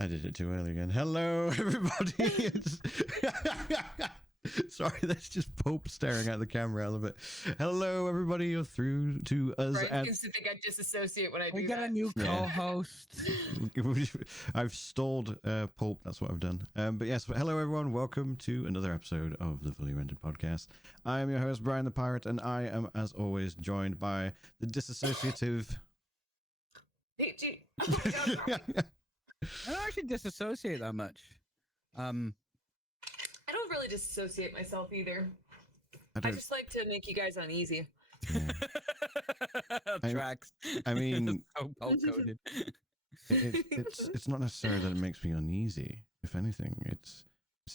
I did it too early again. Hello, everybody. Sorry, that's just Pulp staring at the camera. I love it. Hello, everybody. You're through to us. Bryan seems to think I disassociate when I do that. We got a new co-host. I've stalled Pulp. That's what I've done. But yes, hello, everyone. Welcome to another episode of the Fully Rented Podcast. I am your host, Bryan the Pirate, and I am, as always, joined by the disassociative... PG. I don't actually disassociate that much. I don't really disassociate myself either. I just like to make you guys uneasy. Yeah. Tracks. I mean, so coded. it's not necessarily that it makes me uneasy. If anything, it's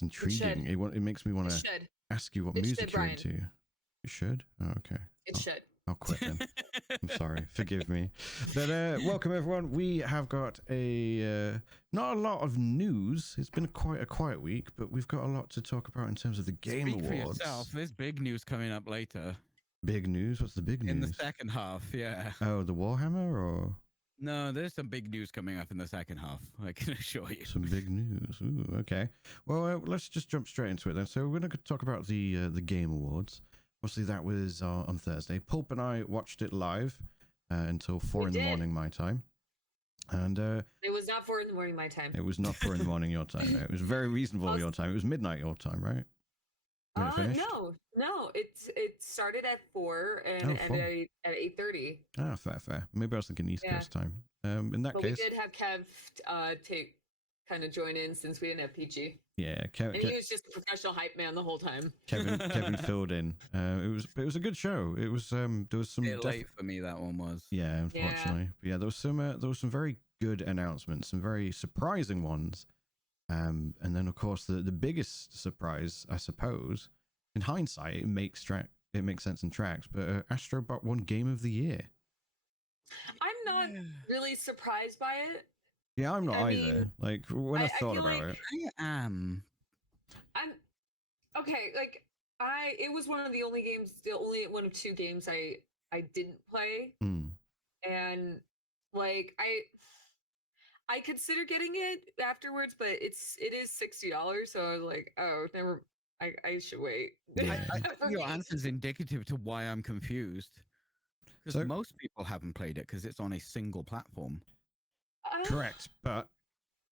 intriguing. It makes me want to ask you what music you're into. You should? Oh, okay. It should. I'll quit then. I'm sorry. Forgive me. But welcome, everyone. We have got not a lot of news. It's been quite a quiet week, but we've got a lot to talk about in terms of the Game Speak Awards. for yourself. There's big news coming up later. Big news? What's the big news? In the second half, yeah. Oh, the Warhammer, or? No, there's some big news coming up in the second half, I can assure you. Some big news. Ooh, okay. Well, let's just jump straight into it then. So we're going to talk about the Game Awards. Obviously, that was on Thursday. Pulp and I watched it live until 4 in the morning my time. And it was not 4 in the morning my time. It was not 4 in the morning your time. It was very reasonable your time. It was midnight your time, right? No. It started at 4 and ended at 8:30. Ah, fair. Maybe I was thinking East Coast time. In that case, we did have Kev kind of join in since we didn't have PG. Yeah, and he was just a professional hype man the whole time. Kevin filled in. It was a good show. It was there was some late for me, that one was. Yeah, unfortunately. Yeah, there was some very good announcements, some very surprising ones. And then of course the biggest surprise, I suppose, in hindsight, it makes sense in tracks, but Astro Bot won Game of the Year. I'm not really surprised by it. Yeah, I'm not either. Like when I thought about it, I am. I'm okay. Like it was one of the only one of 2 games I didn't play, and like I consider getting it afterwards, but it is $60, so I was like, oh, never. I should wait. Yeah. I think your answer is indicative to why I'm confused. Because most people haven't played it because it's on a single platform. Correct, but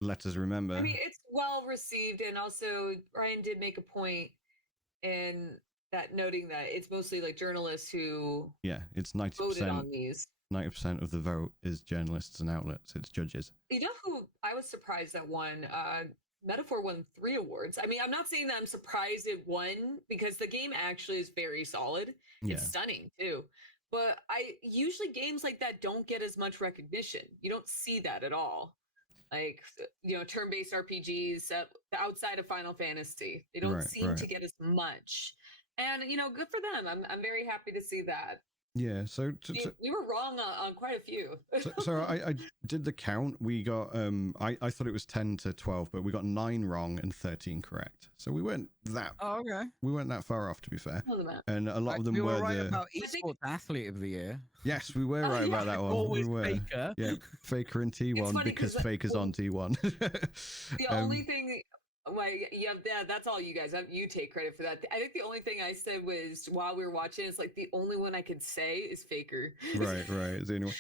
let us remember. I mean, it's well received, and also Bryan did make a point in that noting that it's mostly like journalists who it's 90% voted on these. 90% of the vote is journalists and outlets. It's judges. You know who I was surprised that won? Metaphor won 3 awards. I mean, I'm not saying that I'm surprised it won because the game actually is very solid. It's stunning too. But usually games like that don't get as much recognition. You don't see that at all. Like, turn-based RPGs outside of Final Fantasy, they don't seem to get as much. And good for them. I'm very happy to see that. Yeah, so we were wrong on quite a few. so I did the count. We got I thought it was 10 to 12, but we got 9 wrong and 13 correct. So we weren't that we weren't that far off, to be fair. And a lot of them we were right about esports athlete of the year. Yes, we were right about that one. Always we were. Faker. Yeah, Faker in T1 because Faker's on T1. The only thing. That's all you guys. You take credit for that. I think the only thing I said was while we were watching, it's like the only one I could say is Faker. Right. The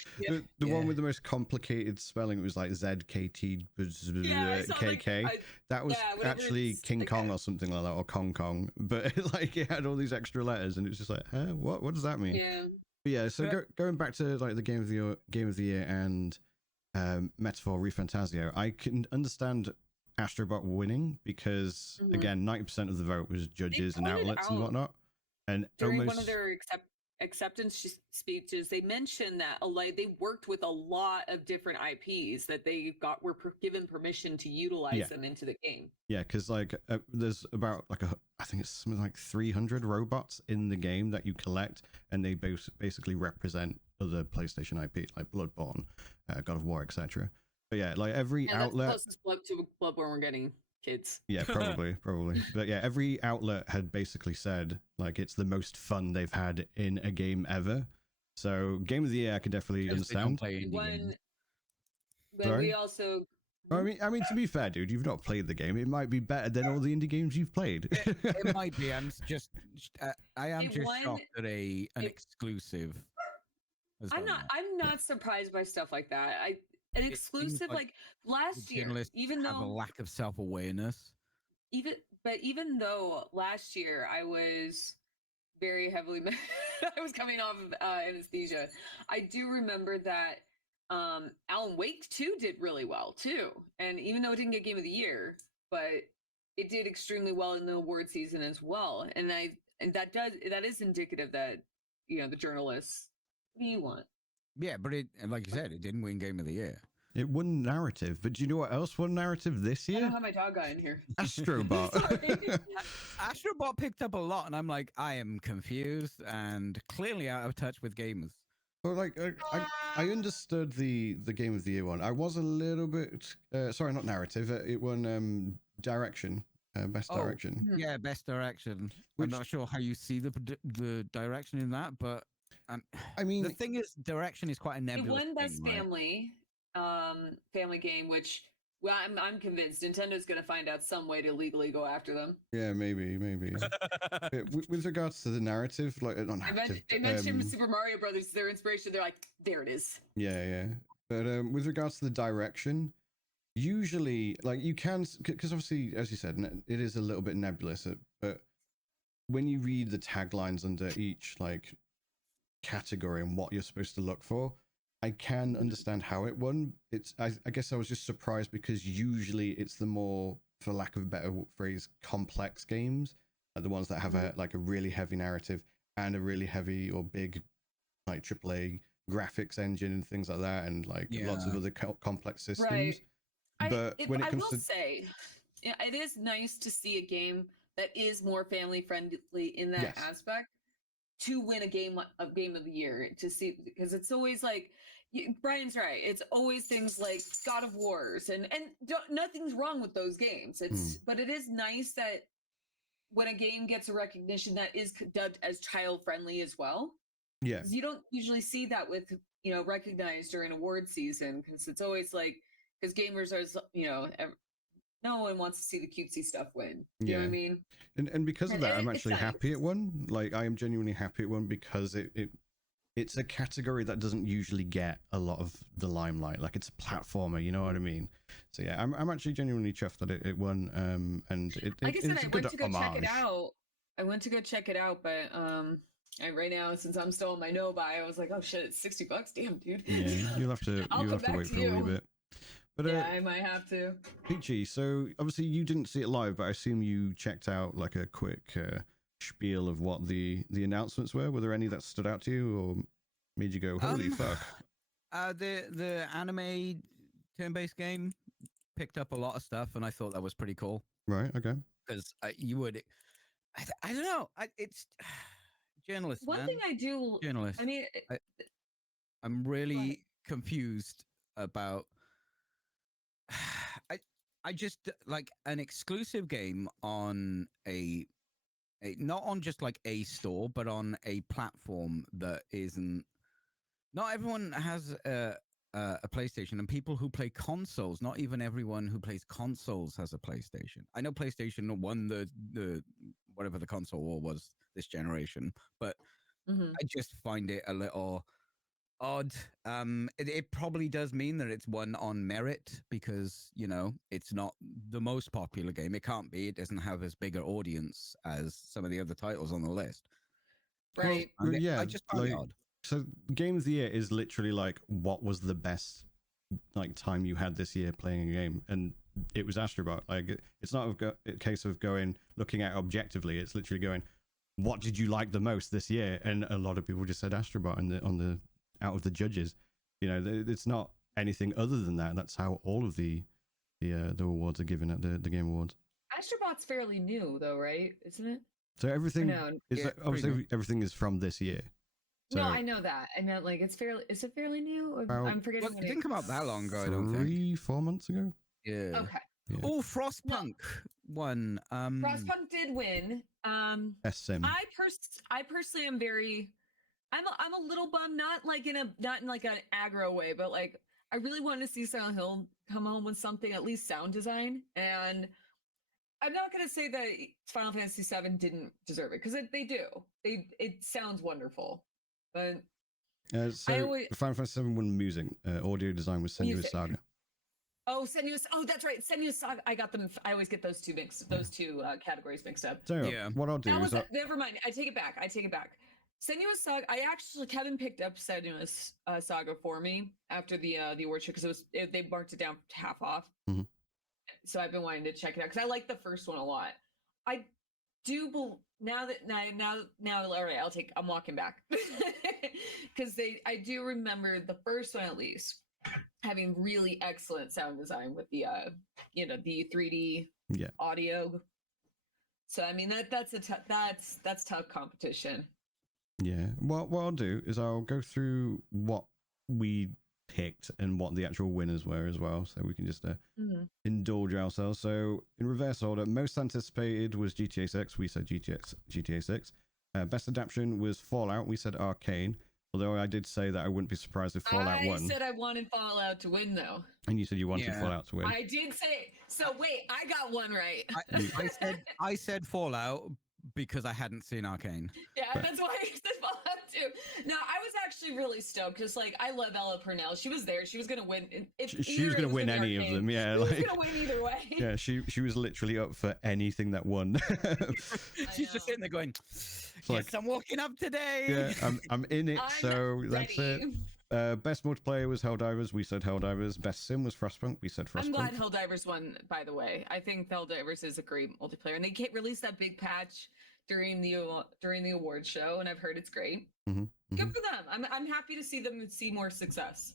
one with the most complicated spelling, it was like ZKT KK. That was actually King Kong or something like that, or Kong Kong. But like it had all these extra letters, and it was just like, what does that mean? Yeah. But yeah. So going back to like the Game of the Year and Metaphor ReFantazio, I can understand Astro Bot winning because again 90% of the vote was judges and outlets and whatnot, and during one of their acceptance speeches they mentioned that they worked with a lot of different IPs that they were given permission to utilize them into the game. Because like there's about like I think it's something like 300 robots in the game that you collect, and they basically represent other PlayStation IP like Bloodborne, God of War, etc. But yeah, like every outlet. That's the closest to Bloodborne we're getting, kids. Yeah, probably. But yeah, every outlet had basically said like it's the most fun they've had in a game ever. So Game of the Year, I can definitely understand. But we also I mean, to be fair, dude, you've not played the game. It might be better than all the indie games you've played. It might be. I'm just, I am just shocked at an exclusive. I'm not surprised by stuff like that. An exclusive like last year, even though have a lack of self-awareness. Even though last year I was very heavily, I was coming off of anesthesia. I do remember that Alan Wake 2 did really well too, and even though it didn't get Game of the Year, but it did extremely well in the award season as well. And that is indicative that the journalists. What do you want? Yeah, but like you said, it didn't win Game of the Year. It won narrative, but do you know what else won narrative this year? I don't have my dog guy in here. Astro Bot. Astro Bot picked up a lot, and I'm like, I am confused and clearly out of touch with gamers. Well, like I understood the Game of the Year one. I was a little bit sorry, not narrative. It won direction, best direction. Yeah, best direction. I'm not sure how you see the direction in that, but I mean, the thing is, direction is quite a nebulous. It won best family game, which I'm convinced Nintendo's going to find out some way to legally go after them. Yeah, maybe. With regards to the narrative, like not narrative, they mentioned Super Mario Brothers, their inspiration. They're like, there it is. Yeah. But with regards to the direction, usually, like you can, because obviously, as you said, it is a little bit nebulous. But when you read the taglines under each like category and what you're supposed to look for, I can understand how it won. I guess I was just surprised because usually it's the more, for lack of a better phrase, complex games, like the ones that have a really heavy narrative and a really heavy or big like AAA graphics engine and things like that, and like lots of other complex systems. Right. But when it comes to say, it is nice to see a game that is more family friendly in that aspect to win a game of the year, to see, because it's always like Brian's right. It's always things like God of Wars and nothing's wrong with those games. But it is nice that when a game gets a recognition that is dubbed as child friendly as well. Yeah. You don't usually see that with, recognized during award season, because it's always like, because gamers are, no one wants to see the cutesy stuff win. You know what I mean? And because of that, I'm actually happy it won. Like, I am genuinely happy it won because it's a category that doesn't usually get a lot of the limelight. Like, it's a platformer, you know what I mean? So yeah, I'm actually genuinely chuffed that it won. And like I said, I went to go check it out. I went to go check it out, but right now, since I'm still on my no buy, I was like, oh shit, it's $60. Damn, dude. Yeah, you'll have to wait for a wee bit. But, yeah, I might have to. Peachy, so obviously you didn't see it live, but I assume you checked out like a quick spiel of what the announcements were. Were there any that stood out to you or made you go, holy fuck? The anime turn-based game picked up a lot of stuff, and I thought that was pretty cool. Right, okay. Because you would... I don't know. It's... Journalist, One thing I do... Journalist. I mean... I'm really confused about... I just like an exclusive game on a not on just like a store, but on a platform that isn't. Not everyone has a PlayStation, and people who play consoles. Not even everyone who plays consoles has a PlayStation. I know PlayStation won the whatever the console war was this generation, but I just find it a little odd. It probably does mean that it's won on merit because it's not the most popular game. It can't be. It doesn't have as big an audience as some of the other titles on the list. Right. Well, yeah. I just find it odd. So Game of the Year is literally like, what was the best like time you had this year playing a game, and it was Astro Bot. Like, it's not a case of looking at it objectively. It's literally going, what did you like the most this year? And a lot of people just said Astro Bot on the out of the judges. It's not anything other than that. That's how all of the awards are given at the Game Awards. Astro Bot's fairly new though, right? Isn't it? So everything is obviously everything is from this year. So, no, I know that. I know, like, is it fairly new? I'm forgetting. Well, it didn't come out that long ago. I don't think 3-4 months ago. Yeah. Okay. Yeah. Oh, Frostpunk won. Frostpunk did win. SM. I personally am very. I'm a little bummed, not in like an aggro way, but like I really wanted to see Silent Hill come home with something, at least sound design. And I'm not going to say that Final Fantasy VII didn't deserve it, because they do. It sounds wonderful, but so Final Fantasy VII won music. Audio design was Senua's Saga. Oh, Senua's. Oh, that's right, Senua's Saga. I got them. I always get those two categories mixed up. So yeah, what I'll do is never mind. I take it back. Senua's Saga. Kevin picked up Senua's Saga for me after the award show, because they marked it down half off. Mm-hmm. So I've been wanting to check it out because I like the first one a lot. I do now. All right, I'm walking back because I do remember the first one at least having really excellent sound design with the the 3D audio. So I mean that's tough competition. Yeah. What I'll do is I'll go through what we picked and what the actual winners were as well, so we can just indulge ourselves. So in reverse order, most anticipated was GTA 6. We said GTA 6. Best adaptation was Fallout. We said Arcane. Although I did say that I wouldn't be surprised if Fallout won. I said I wanted Fallout to win, though. And you said you wanted Fallout to win. I did say. So wait, I got one right. I said Fallout because I hadn't seen Arcane. Yeah, that's why I said Fallout too. No, I was actually really stoked because, like, I love Ella Purnell. She was there. She was gonna win. She was gonna win any of them. Yeah, she was gonna win either way. Yeah, she was literally up for anything that won. She's just sitting there going, "Yes, I'm walking up today." Yeah, I'm in it. So that's it. Best multiplayer was Helldivers. We said Helldivers. Best sim was Frostpunk. We said Frostpunk. I'm glad Helldivers won, by the way. I think Helldivers is a great multiplayer, and they released that big patch during the award show, and I've heard it's great. Good for them. I'm happy to see them see more success.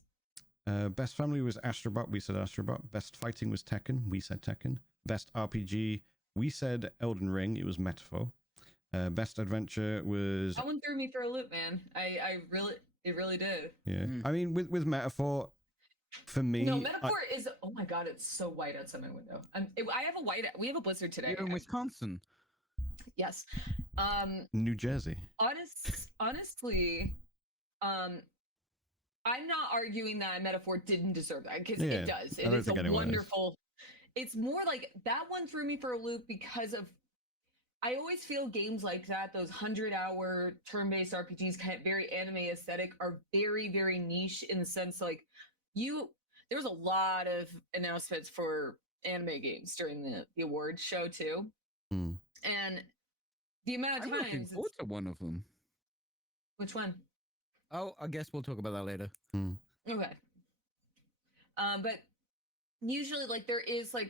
Best family was Astro Bot. We said Astro Bot. Best fighting was Tekken. We said Tekken. Best RPG. We said Elden Ring. It was Metaphor. Best adventure was. That one threw me for a loop, man. It really did. Yeah. I mean, with Metaphor, for me. No, Metaphor is. Oh my god, it's so white outside my window. We have a blizzard today. You're in Wisconsin. Yes. New Jersey. Honestly, I'm not arguing that Metaphor didn't deserve that, because it does. It is a wonderful. It's more like that one threw me for a loop because of. I always feel games like that, those 100-hour turn-based RPGs, kind of very anime aesthetic, are very, very niche in the sense, like, there was a lot of announcements for anime games during the awards show too. And the amount of times. I'm looking forward to one of them. Which one? Oh, I guess we'll talk about that later. Okay. But usually, like, there is a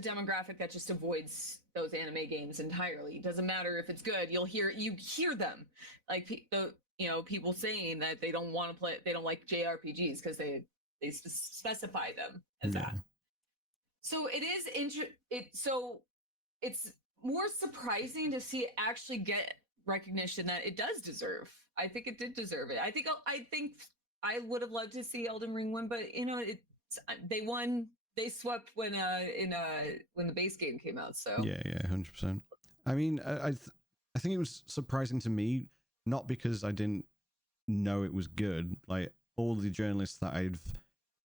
demographic that just avoids those anime games entirely. It doesn't matter if it's good. You hear them, like people saying that they don't want to play. They don't like JRPGs because they specify them as that. So it is So it's more surprising to see it actually get recognition that it does deserve. I think it did deserve it. I think I would have loved to see Elden Ring win, but they won. They swept when the base game came out. So yeah, 100%. I mean, I think it was surprising to me, not because I didn't know it was good. Like, all the journalists that I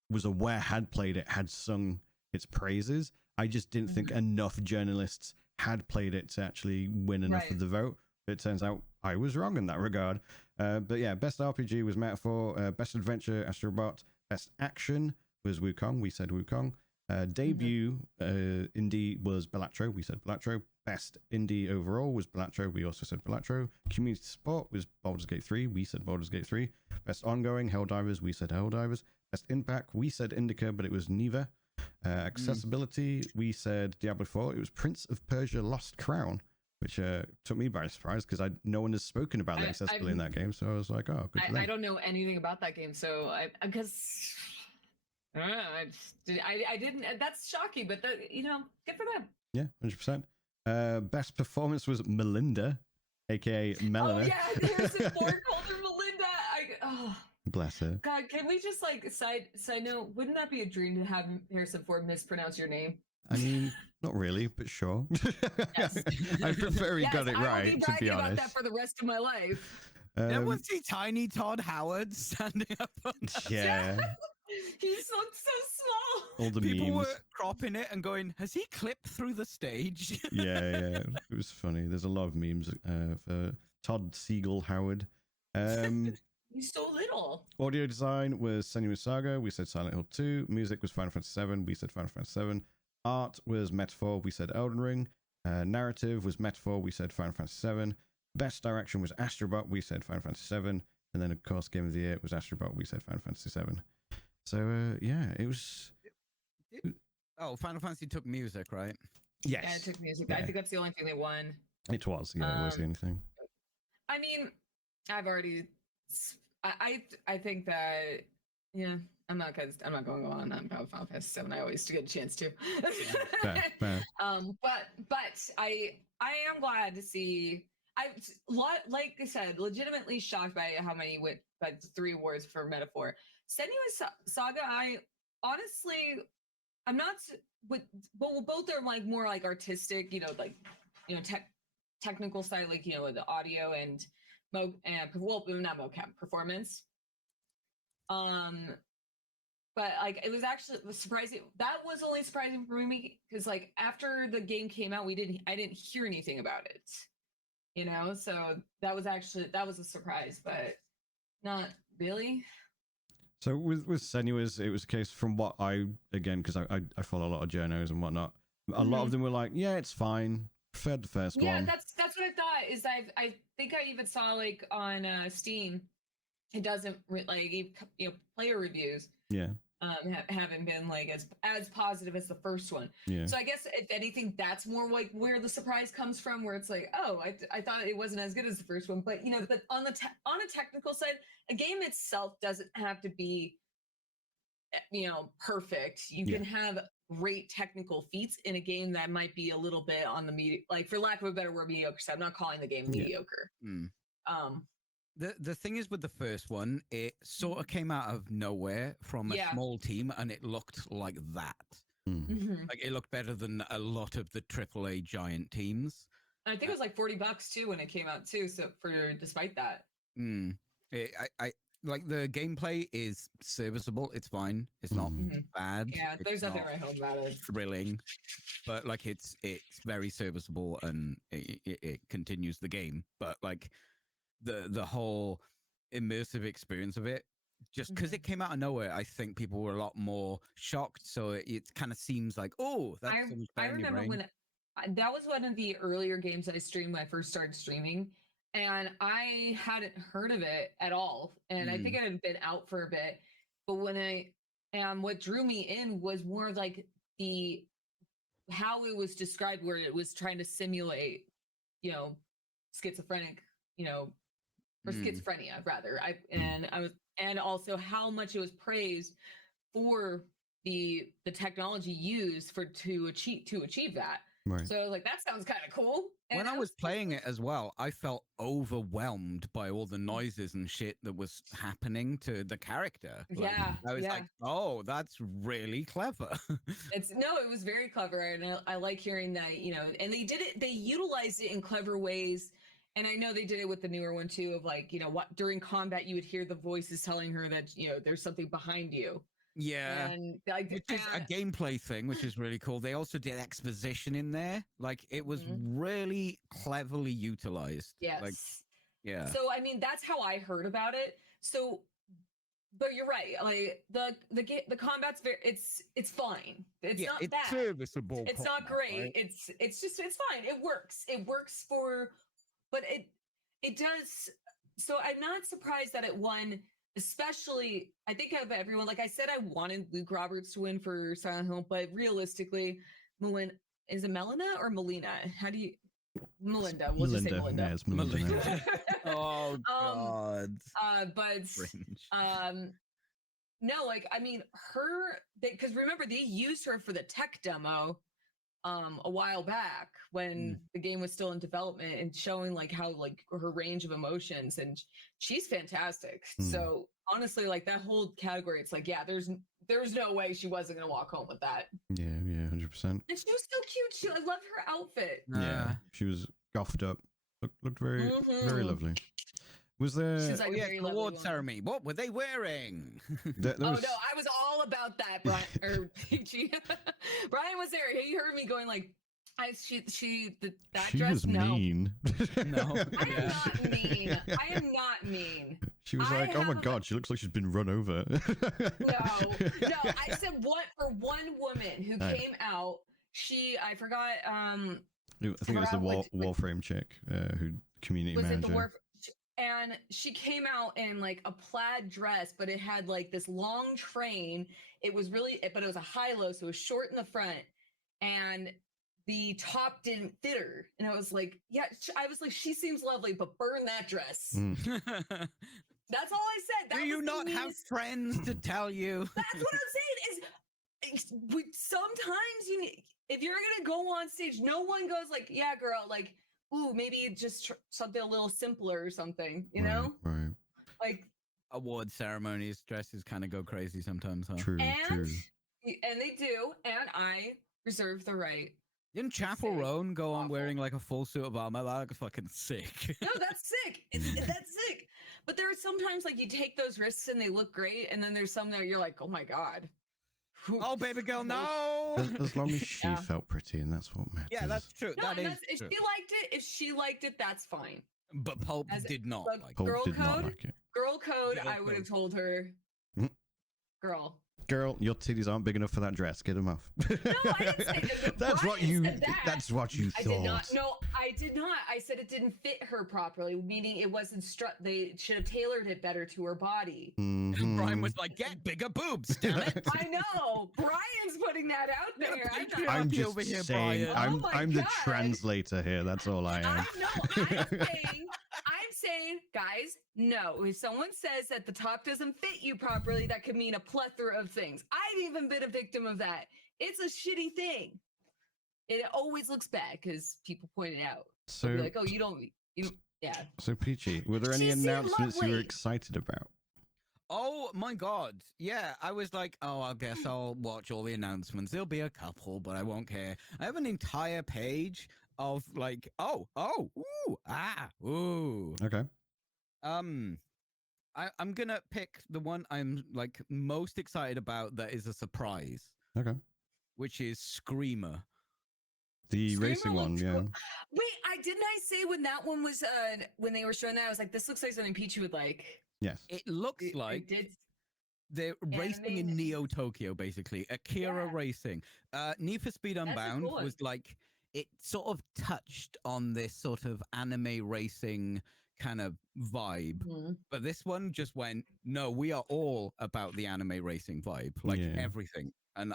was aware had played it had sung its praises. I just didn't think enough journalists had played it to actually win enough of the vote. But it turns out I was wrong in that regard. But yeah, best RPG was Metaphor. Best adventure, Astro Bot. Best action was Wukong. We said Wukong. Debut indie was Balatro. We said Balatro. Best indie overall was Balatro. We also said Balatro. Community support was Baldur's Gate 3. We said Baldur's Gate 3. Best ongoing, Helldivers. We said Helldivers. Best impact, we said Indica, but it was Neva. Accessibility, we said Diablo 4. It was Prince of Persia Lost Crown, which took me by surprise because no one has spoken about the accessibility in that game. So I was like, oh, good for them. I don't know anything about that game, so because I didn't. That's shocking, but good for them. Yeah, 100%. Best performance was Melinda, aka Melina. Oh yeah, Harrison Ford called her Melinda. Bless her. God, can we just side note? Wouldn't that be a dream to have Harrison Ford mispronounce your name? I mean, not really, but sure. Yes. I prefer he got it right, to be honest. About that for the rest of my life. Never see Tiny Todd Howard standing up on that. Yeah. He just looked so small. All the People memes. were cropping it and going, "Has he clipped through the stage?" Yeah, it was funny. There's a lot of memes for Todd Siegel Howard. He's so little. Audio design was Senua's Saga. We said Silent Hill 2. Music was Final Fantasy 7. We said Final Fantasy 7. Art was Metaphor. We said Elden Ring. Narrative was Metaphor. We said Final Fantasy 7. Best direction was Astro Bot. We said Final Fantasy 7. And then, of course, Game of the Year was Astro Bot. We said Final Fantasy 7. So, yeah, it was... Oh, Final Fantasy took music, right? Yes. Yeah, it took music. Yeah. I think that's the only thing they won. It was, yeah, it was the only thing. I mean, I've already... I think that... Yeah, I'm not going on about Final Fantasy 7. I always get a chance to. Fair. But I am glad to see... like I said, legitimately shocked by how many by 3 awards for Metaphor. Senua's Saga, I honestly, I'm not with, but both are like more like artistic, technical side, like the audio and not mocap performance. But like it was surprising. That was only surprising for me because like after the game came out, I didn't hear anything about it. So that was a surprise, but not really. So with Senua's, it was a case from what again, because I follow a lot of journos and whatnot, a lot of them were like, yeah, it's fine. Preferred the first one. Yeah, that's what I thought. Is I think I even saw like on Steam, it doesn't player reviews. Yeah. Haven't been like as positive as the first one. Yeah. So I guess if anything, that's more like where the surprise comes from, where it's like, oh, I thought it wasn't as good as the first one, but but on on a technical side, a game itself doesn't have to be perfect. You can have great technical feats in a game that might be a little bit on the like for lack of a better word, mediocre. So I'm not calling the game mediocre. The thing is with the first one, it sort of came out of nowhere from a small team, and it looked like that. Like it looked better than a lot of the AAA giant teams. I think it was like $40 too when it came out too. So despite that, I like the gameplay is serviceable. It's fine. It's not bad. Yeah, there's nothing right home about it. Thrilling, but like it's very serviceable and it continues the game. But like the whole immersive experience of it, just because it came out of nowhere, I think people were a lot more shocked. So it kind of seems like, oh, that's so much better. I remember when that was one of the earlier games I streamed when I first started streaming, and I hadn't heard of it at all, and I think it had been out for a bit. But when what drew me in was more like how it was described, where it was trying to simulate, schizophrenic, or schizophrenia rather. And also how much it was praised for the technology used to achieve that. Right. So I was like, that sounds kind of cool. And when I was playing it as well, I felt overwhelmed by all the noises and shit that was happening to the character. Yeah. I was like, oh, that's really clever. It was very clever. And I like hearing that, and they utilized it in clever ways. And I know they did it with the newer one too, of like, what during combat you would hear the voices telling her that, there's something behind you. Yeah. And like, which is a gameplay thing, which is really cool. They also did exposition in there. Like it was really cleverly utilized. Yes. Like, yeah. So I mean, that's how I heard about it. So, but you're right. Like the combat's it's fine. It's not bad. It's serviceable. It's not great. Right? It's fine. It works. It works but it does. So I'm not surprised that it won. Especially, I think of everyone, like I said, I wanted Luke Roberts to win for Silent Hill, but realistically, is it Melina or Melina? How do you... Melinda. We'll just say Melinda. Yeah, it's Melinda. Oh, God. No, like, I mean, because remember, they used her for the tech demo a while back when the game was still in development and showing like how like her range of emotions, and she's fantastic. So honestly, like that whole category, it's like, yeah, there's no way she wasn't gonna walk home with that. Yeah, 100%. And she was so cute. I loved her outfit. Yeah, she was goffed up. Looked very, very lovely. Was there? She's like Oh a yeah, very the lovely award woman. ceremony. What were they wearing? There Oh was... no, I was all about that, Brian. Or Peachy. Brian was there. He heard me going like, that she dress. was No, mean. No. I am not mean. I am not mean. She was I like, "Oh my have- god, she looks like she's been run over." No. I said what for one woman who Right. came out. I forgot. I think it was the Warframe chick who community Was manager. it the Warframe? And she came out in like a plaid dress, but it had like this long train. It was really, but it was a high-low, so it was short in the front, and the top didn't fit her. And I was like, yeah, I was like, she seems lovely, but burn that dress. That's all I said. Do you not have friends to tell you? That's what I'm saying. Is sometimes you need, if you're gonna go on stage, no one goes like, yeah, girl, like, ooh, maybe just something a little simpler or something, you know? Right. Like award ceremonies, dresses kind of go crazy sometimes, huh? True. and they do, and I reserve the right. Didn't Chapel Sick. Roan go on Awful. wearing like a full suit of armor? That looks fucking sick. No, that's sick. That's sick. But there are sometimes like you take those risks and they look great, and then there's some that you're like, oh my god. Oh, baby girl, no! As long as she felt pretty, and that's what matters. Yeah, that's true. No, that is if true. if she liked it, that's fine. But Pulp did not but like Pulp girl did not code? like it. Girl code, Girl I would have code. told her, Mhm. girl, your titties aren't big enough for that dress. Get them off. No, I didn't say that. That's what Brian you. said that. That's what you I thought. did not. No, I did not. I said it didn't fit her properly, meaning it wasn't they should have tailored it better to her body. Mhm. Brian was like, get bigger boobs, damn it. I know. Brian's putting that out there. I'm just over here, saying. Brian. Oh my I'm the God. translator here. That's all I am. I'm saying, guys, no. If someone says that the top doesn't fit you properly, that could mean a plethora of things. I've even been a victim of that. It's a shitty thing. It always looks bad because people point it out. So, They'll be like, oh, you don't, yeah. so Peachy, were there any She seemed announcements you were lovely. excited about? Oh my god. Yeah, I was like, oh, I guess I'll watch all the announcements. There'll be a couple, but I won't care. I have an entire page of like, ooh. Okay. I'm gonna pick the one I'm like most excited about that is a surprise, Okay. which is Screamer. The Screamer racing one, looks yeah. cool. Wait, didn't I say when that one was when they were showing that, I was like, this looks like something Peachy would like. Yes. It looks like did. they're racing in Neo Tokyo, basically. Akira Yeah. Racing. Need for Speed a Unbound cool one. was like, it sort of touched on this sort of anime racing kind of vibe. Mhm. But this one just went, no, we are all about the anime racing vibe, like Yeah. everything. And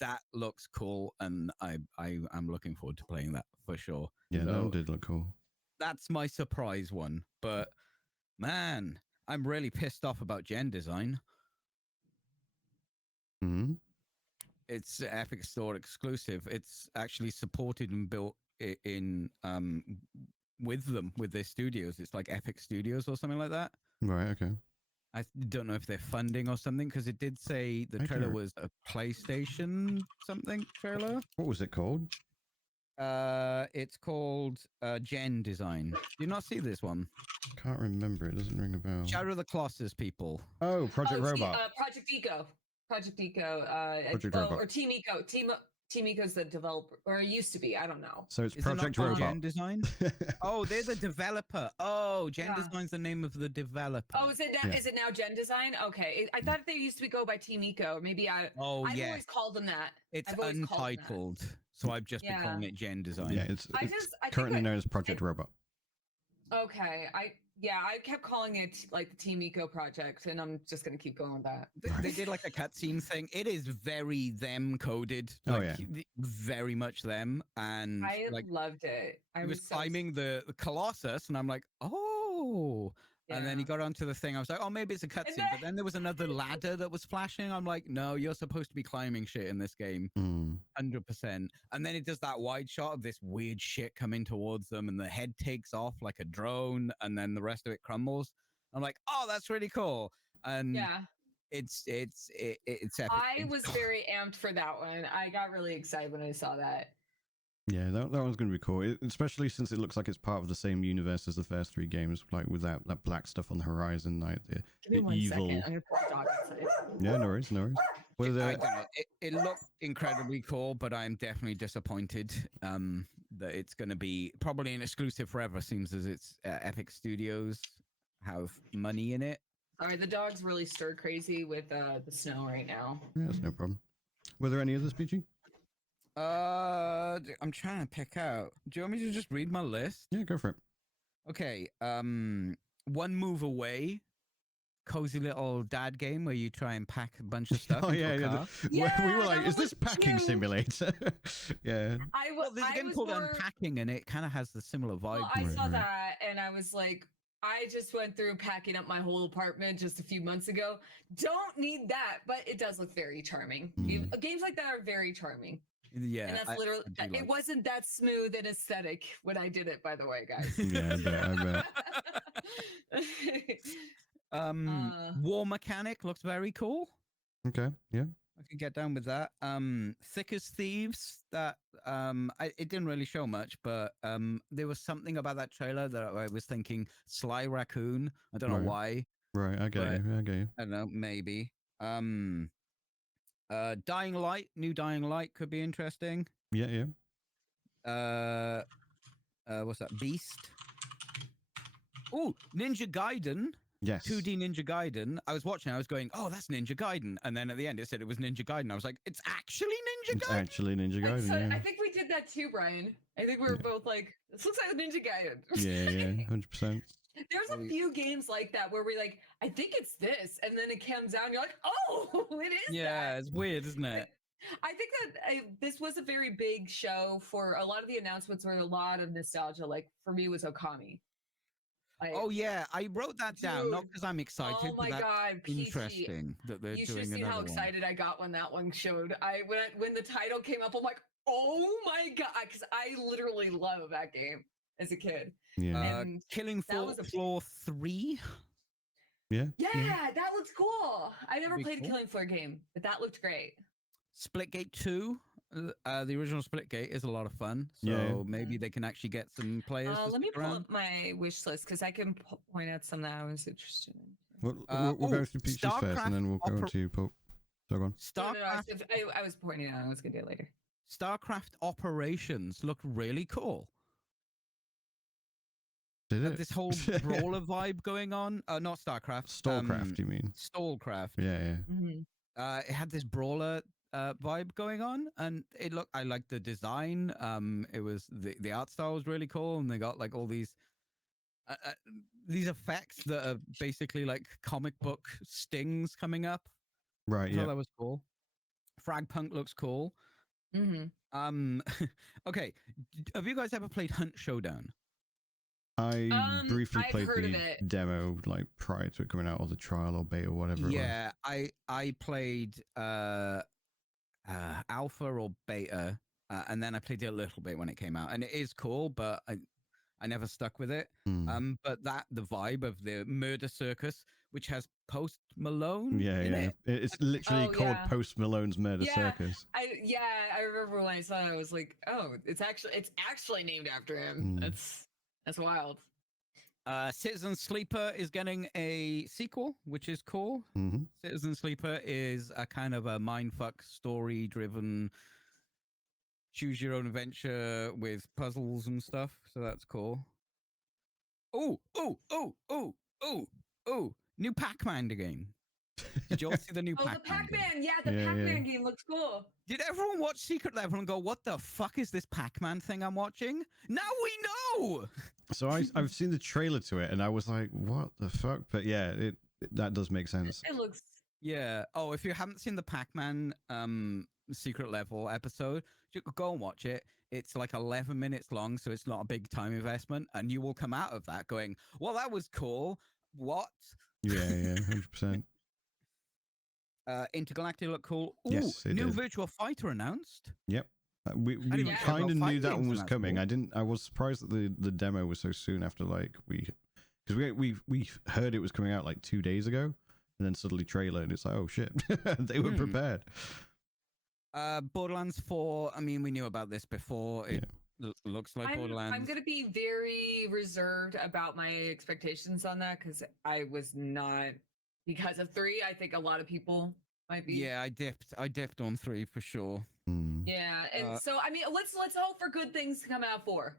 that looks cool, and I'm looking forward to playing that for sure. Yeah, that So one did look cool. that's my surprise one. But man, I'm really pissed off about gen design. Hmm. It's Epic Store exclusive. It's actually supported and built in with their studios. It's like Epic Studios or something like that. Right, okay. I don't know if they're funding or something, because it did say the I trailer don't- was a PlayStation something trailer. What was it called? It's called Gen Design. Do you not see this one? Can't remember. It doesn't ring a bell. Shadow of the Colossus people. Oh, Project Oh, Robot. Project Eco. Project Eco. Project Robot. Or Team Eco. Team Eco's the developer, or it used to be. I don't know. So it's Is it not Project called Robot. Gen Design? Oh, they're the developer. Oh, Gen Yeah. Design's the name of the developer. Oh, is it now? Yeah. Is it now Gen Design? Okay, I thought they used to go by Team Eco. Maybe I've yeah. always called them that. It's I've always called them that. untitled, so I've just been calling Yeah. it Gen Design. Yeah, it's I think currently known as Project Robot. Okay, I kept calling it like the Team Eco project, and I'm just gonna keep going with that. They did like a cutscene thing. It is very them coded. Oh, Like, yeah. very much them. And I like loved it. I he was so climbing the Colossus, and I'm like, oh. And then he yeah. got onto the thing. I was like, oh, maybe it's a cutscene. then- But then there was another ladder that was flashing. I'm like, no, you're supposed to be climbing shit in this game. Mm. 100%. And then it does that wide shot of this weird shit coming towards them, and the head takes off like a drone, and then the rest of it crumbles. I'm like, oh, that's really cool. And Yeah, it's epic. I was very amped for that one. I got really excited when I saw that. Yeah, that one's going to be cool, especially since it looks like it's part of the same universe as the first 3 games, like with that black stuff on the horizon, like Give me the one evil. second. I'm gonna put the dog outside. Yeah, no worries, no worries. I don't know. It looked incredibly cool, but I'm definitely disappointed that it's going to be probably an exclusive forever. Seems as it's Epic Studios have money in it. Sorry, the dog's really stir crazy with the snow right now. Yeah, that's no problem. Were there any others, PG? I'm trying to pick out. Do you want me to just read my list? Yeah, go for it. Okay. One Move Away, cozy little dad game where you try and pack a bunch of stuff. Oh into yeah, a yeah. car. We were like, is this looked packing cute. simulator? Yeah. Well, there's a game called Unpacking, and it kind of has the similar vibe. Well, I Right, saw right. that and I was like, I just went through packing up my whole apartment just a few months ago. Don't need that, but it does look very charming. Games like that are very charming. Yeah, And that's literally, it wasn't that smooth and aesthetic when I did it, by the way, guys. Yeah, I bet. War Mechanic looks very cool. Okay, yeah. I could get down with that. Thick as Thieves, that it didn't really show much, but there was something about that trailer that I was thinking Sly Raccoon. I don't know why. Right, I get you. I don't know, maybe. Dying Light, new Dying Light could be interesting. Yeah. What's that? Beast. Oh, Ninja Gaiden. Yes. 2D Ninja Gaiden. I was watching, I was going, oh, that's Ninja Gaiden. And then at the end, it said it was Ninja Gaiden. I was like, it's actually Ninja Gaiden? It's actually Ninja Gaiden, yeah. I think we did that too, Brian. I think we were both like, this looks like Ninja Gaiden. Yeah, 100%. There's a few games like that where we like, I think it's this. And then it comes out and you're like, oh, it is Yeah, that. it's weird, isn't it? I think that this was a very big show for a lot of the announcements were a lot of nostalgia. Like for me, it was Okami. Oh yeah, I wrote that down, not because I'm excited. Oh my god, interesting that they're doing. You should have seen how excited I got when that one showed. When the title came up, I'm like, oh my god, because I literally love that game as a kid. Yeah. Killing Floor 3. Yeah. Yeah, that looks cool. I never played a Killing Floor game, but that looked great. Splitgate 2. The original Splitgate is a lot of fun, so maybe they can actually get some players. Let me pull up my wish list because I can point out some that I was interested in. We'll go through Peaches first, and then we'll go to Pulp. So go on. Starcraft. I was pointing out. I was gonna do it later. Starcraft Operations look really cool. Did it? This whole brawler vibe going on. Not Starcraft. Stallcraft, you mean? Stallcraft. Yeah. It had this brawler vibe going on, and I liked the design. It was the art style was really cool, and they got like all these effects that are basically like comic book stings coming up. Right. Yeah. That was cool. Fragpunk looks cool. Okay. Have you guys ever played Hunt Showdown? I briefly played the demo like prior to it coming out, or the trial or beta or whatever. Yeah, I played alpha or beta, and then I played it a little bit when it came out, and it is cool, but I never stuck with it. But the vibe of the murder circus, which has Post Malone. It's literally called Post Malone's Murder Circus. I remember when I saw it, I was like, oh, it's actually named after him. That's wild. Citizen Sleeper is getting a sequel, which is cool. Citizen Sleeper is a kind of a mindfuck story-driven, choose-your-own-adventure with puzzles and stuff. So that's cool. Oh! New Pac-Man game. Did you all see the new Pac-Man? The Pac-Man, the Pac-Man game looks cool. Did everyone watch Secret Level and go, "What the fuck is this Pac-Man thing I'm watching?" Now we know. So I've seen the trailer to it, and I was like, "What the fuck?" But yeah, that does make sense. It looks. Yeah. Oh, if you haven't seen the Pac-Man Secret Level episode, you could go and watch it. It's like 11 minutes long, so it's not a big time investment, and you will come out of that going, "Well, that was cool." What? Yeah, 100%. Intergalactic look cool. Ooh, yes, new did. Virtual Fighter announced. Yep. We kind of knew that one was coming. Cool. I was surprised that the demo was so soon after because we heard it was coming out like 2 days ago, and then suddenly trailer, and it's like, oh shit, they were prepared. Borderlands 4. I mean, we knew about this before. It looks like Borderlands. I'm gonna be very reserved about my expectations on that because I was not because of 3. I think a lot of people might be. Yeah, I dipped on 3 for sure. Yeah, and so I mean, let's hope for good things to come out 4.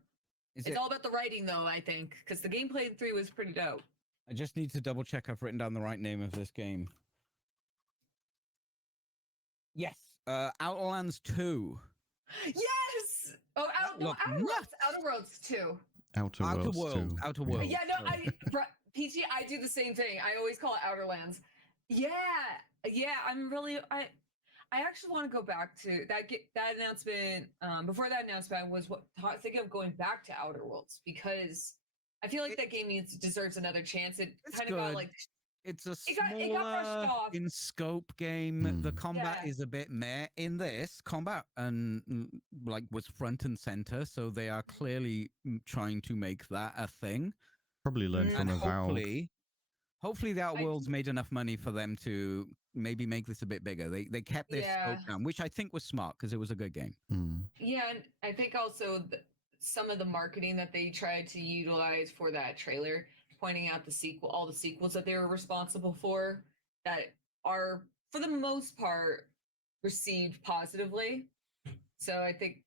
It's all about the writing, though. I think because the gameplay in 3 was pretty dope. I just need to double check I've written down the right name of this game. Yes, Outlands 2. Yes. Oh, Outer Worlds 2. Outer Worlds 2. Yeah, no, Peachy, I do the same thing. I always call it Outerlands. Yeah, I actually want to go back to that announcement. Before that announcement, I was thinking of going back to Outer Worlds because I feel like that game deserves another chance. It kind of got like it's a smaller in scope game. The combat is a bit meh in this combat, and like was front and center. So they are clearly trying to make that a thing. Probably learn from a Valve. Hopefully, the Outworlds made enough money for them to maybe make this a bit bigger. They kept this scope down, which I think was smart because it was a good game. Yeah, and I think also some of the marketing that they tried to utilize for that trailer, pointing out all the sequels that they were responsible for, that are for the most part received positively. So I think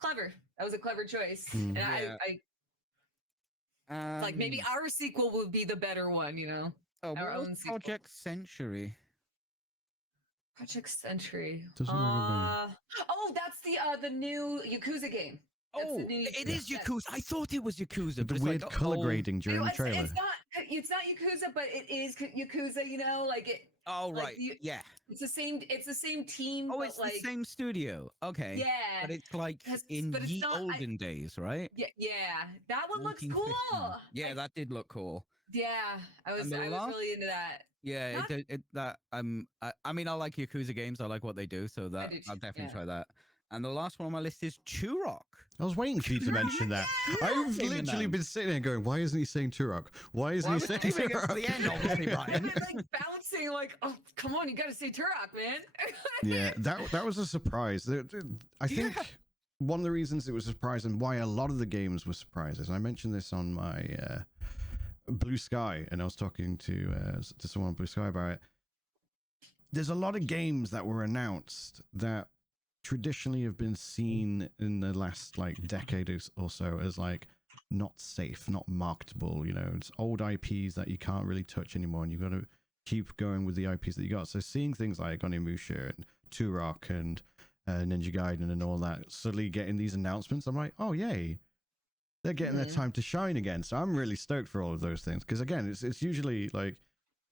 clever. That was a clever choice, and like maybe our sequel would be the better one, Oh, our own Project Century. Project Century. Doesn't ring a bell. Oh, that's the new Yakuza game. It is Yakuza. I thought it was Yakuza. The weird color grading during the trailer. It's not Yakuza, but it is Yakuza. Like it. Oh right, yeah. It's the same team. Oh, it's the same studio. Okay. Yeah. But it's like in the olden days, right? Yeah. That one looks cool. Yeah, that did look cool. Yeah, I was really into that. Yeah, I mean, I like Yakuza games. I like what they do, so I'll definitely try that. And the last one on my list is Turok. I was waiting for you to mention that. I've literally been sitting there going, why isn't he saying Turok? Why isn't he saying Turok? The end, obviously, Bryan. Like bouncing, like, oh, come on, you got to say Turok, man. Yeah, that was a surprise. I think one of the reasons it was a surprise and why a lot of the games were surprises, and I mentioned this on my Blue Sky, and I was talking to someone on Blue Sky about it. There's a lot of games that were announced that traditionally have been seen in the last like decade or so as like not safe, not marketable. It's old IPs that you can't really touch anymore, and you've got to keep going with the IPs that you got. So seeing things like Onimusha and Turok and Ninja Gaiden and all that suddenly getting these announcements, I'm like, oh yay, they're getting their time to shine again. So I'm really stoked for all of those things, because again, it's usually like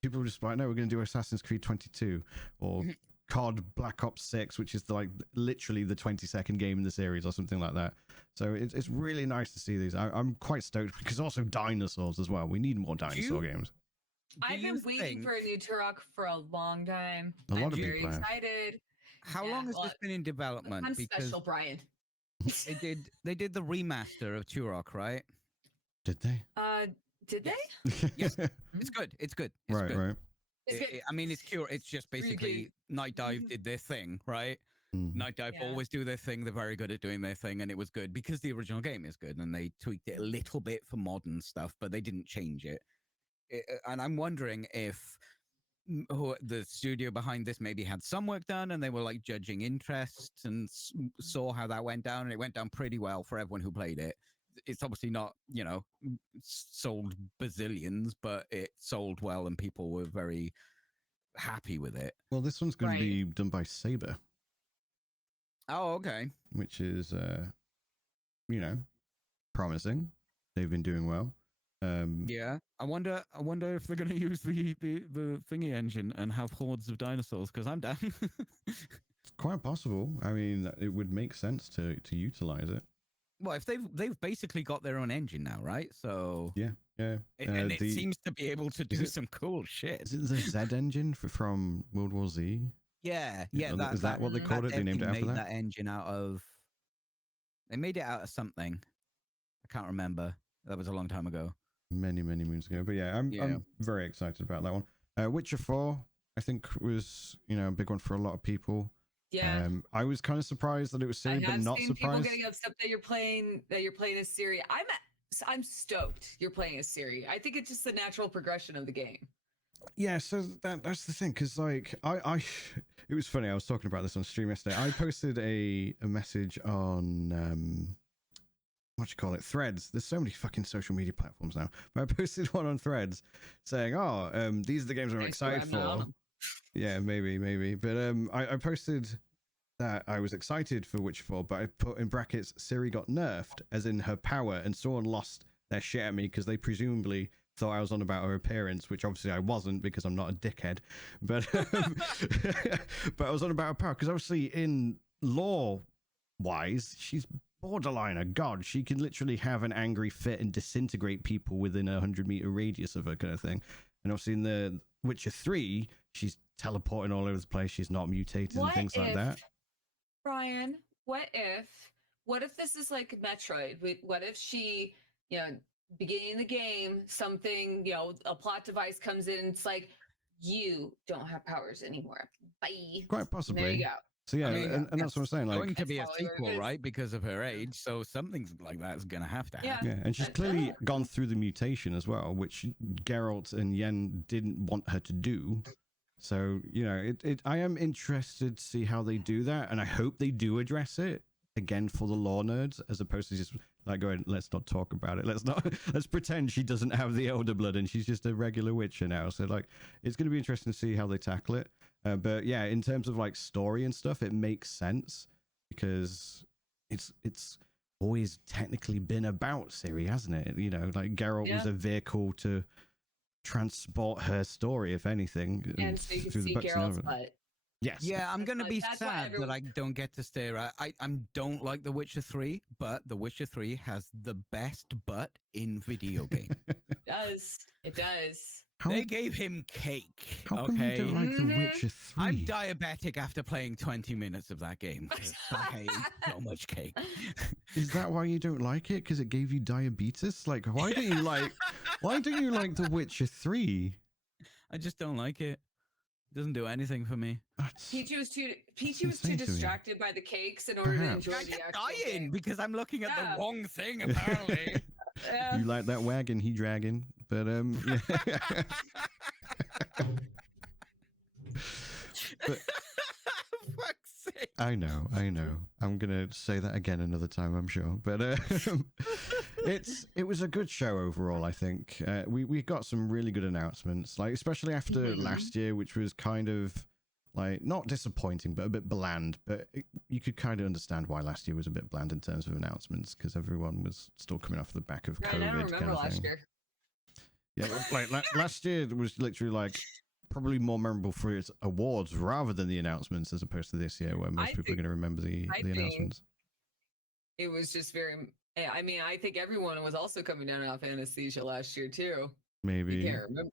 people just like, no, we're going to do Assassin's Creed 22 or COD Black Ops 6, which is literally the 22nd game in the series or something like that. So it's really nice to see these. I'm quite stoked, because also dinosaurs as well. We need more dinosaur games. I've been waiting for a new Turok for a long time. I'm very excited. How long has this been in development? I'm special, Bryan. They did the remaster of Turok, right? Did they? Did they? Yes. It's good. It's good. Right. I mean, it's just basically Night Dive did their thing, right? Night Dive always do their thing. They're very good at doing their thing, and it was good because the original game is good, and they tweaked it a little bit for modern stuff, but they didn't change it. And I'm wondering if the studio behind this maybe had some work done, and they were like judging interest and saw how that went down, and it went down pretty well for everyone who played it. It's obviously not, sold bazillions, but it sold well and people were very happy with it. Well, this one's going to be done by Saber. Oh, okay. Which is, promising. They've been doing well. Yeah, I wonder if they're going to use the thingy engine and have hordes of dinosaurs, because I'm down. It's quite possible. I mean, it would make sense to utilize it. Well, if they've basically got their own engine now, right? So yeah. And it seems to be able to do some cool shit. Is it the Z engine from World War Z? Yeah. Is that what they called it? They named it after that engine out of. They made it out of something. I can't remember. That was a long time ago. Many moons ago. But yeah, I'm very excited about that one. Witcher 4, I think, was a big one for a lot of people. Yeah. I was kind of surprised that it was Siri, but not seen people surprised. getting upset that you're playing as Siri. I'm stoked you're playing as Siri. I think it's just the natural progression of the game. Yeah, so that's the thing, because like I it was funny. I was talking about this on stream yesterday. I posted a message on what you call it, Threads. There's so many fucking social media platforms now, but I posted one on Threads saying, "Oh, these are the games I'm excited for." Yeah, maybe, but I posted that I was excited for Witcher 4, but I put in brackets Siri got nerfed, as in her power, and someone lost their shit at me because they presumably thought I was on about her appearance, which obviously I wasn't because I'm not a dickhead. But but I was on about her power because obviously in lore wise, she's borderline a god. She can literally have an angry fit and disintegrate people within a 100-meter radius of her, kind of thing. And obviously in the Witcher 3, she's teleporting all over the place. She's not mutated and things like that. Bryan, what if this is like Metroid? What if she, beginning of the game, something, a plot device comes in, it's like, you don't have powers anymore. Bye. Quite possibly. There you go. So yeah, and that's what I'm saying. Like, going to be a sequel, right? Because of her age, so something like that is going to have to happen. Yeah, and she's clearly gone through the mutation as well, which Geralt and Yen didn't want her to do. So, I am interested to see how they do that, and I hope they do address it again for the lore nerds, as opposed to just like going, let's not talk about it. Let's pretend she doesn't have the elder blood and she's just a regular witcher now. So like, it's going to be interesting to see how they tackle it. But yeah, in terms of like story and stuff, it makes sense because it's always technically been about Ciri, hasn't it? Like Geralt was a vehicle to transport her story, if anything, and so you can see Geralt's butt. Yes. Yeah, I'm going to be sad that I don't get to stare at. I don't like The Witcher 3, but The Witcher 3 has the best butt in video game. It does. They gave him cake. How come you don't like The Witcher 3? I'm diabetic after playing 20 minutes of that game. I ate so much cake. Is that why you don't like it? Because it gave you diabetes? Like, why don't you like The Witcher 3? I just don't like it. It doesn't do anything for me. Peachy was too distracted by the cakes in order to enjoy the actual game. Because I'm looking at the wrong thing, apparently. You like that wagon he dragging, but yeah. But, fuck's sake. I know. I'm gonna say that again another time, I'm sure. But it was a good show overall. I think we got some really good announcements, like especially after last year, which was kind of like not disappointing, but a bit bland. But you could kind of understand why last year was a bit bland in terms of announcements, because everyone was still coming off the back of COVID. I don't remember last year. Yeah, like last year was literally like probably more memorable for its awards rather than the announcements, as opposed to this year where most people are going to remember the announcements. It was just very. I mean, I think everyone was also coming down off anesthesia last year too. Maybe. You can't remember.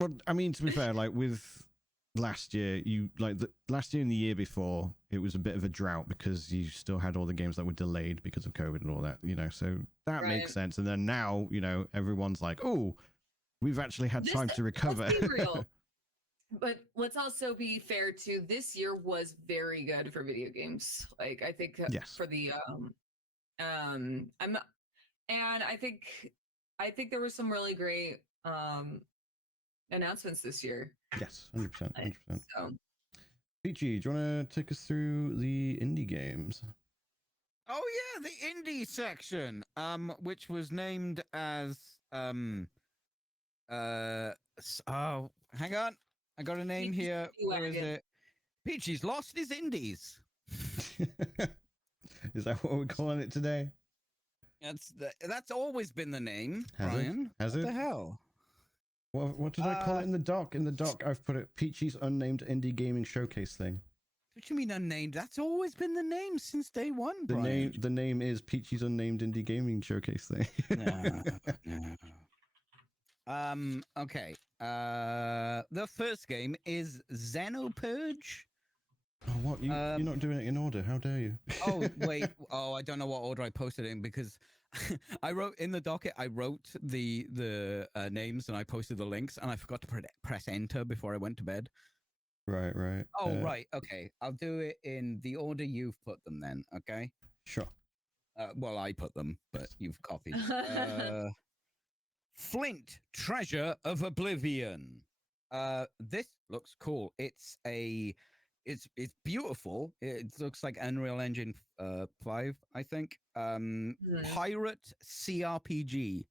Well, I mean, to be fair, like with last year, last year and the year before, it was a bit of a drought because you still had all the games that were delayed because of COVID and all that, so that makes sense. And then now, everyone's like, oh, we've actually had time to recover. Let's be real. But let's also be fair too. This year was very good for video games. Like I think for the and I think there were some really great announcements this year. Yes, 100%. So, Peachy, do you want to take us through the indie games? Oh yeah, the indie section, which was named as oh, hang on, I got a name here. Where is it? PEACHY'S lost his indies. Is that what we're calling it today? That's always been the name, Has Bryan. Has what it? The hell? What did I call it in the doc? In the doc, I've put it PEACHY'S unnamed indie gaming showcase thing. What do you mean unnamed? That's always been the name since day one, Bryan. The name is PEACHY'S unnamed indie gaming showcase thing. No. Okay. The first game is Xenopurge. Oh, what? You're not doing it in order. How dare you? Oh, wait. Oh, I don't know what order I posted it in because I wrote in the docket, I wrote the names and I posted the links and I forgot to press enter before I went to bed. Right. Oh, right. Okay. I'll do it in the order you've put them then. Okay. Sure. Well, I put them, but Yes. you've copied. Flint, Treasure of Oblivion. This looks cool. It's beautiful. It looks like Unreal Engine 5, I think. Pirate CRPG.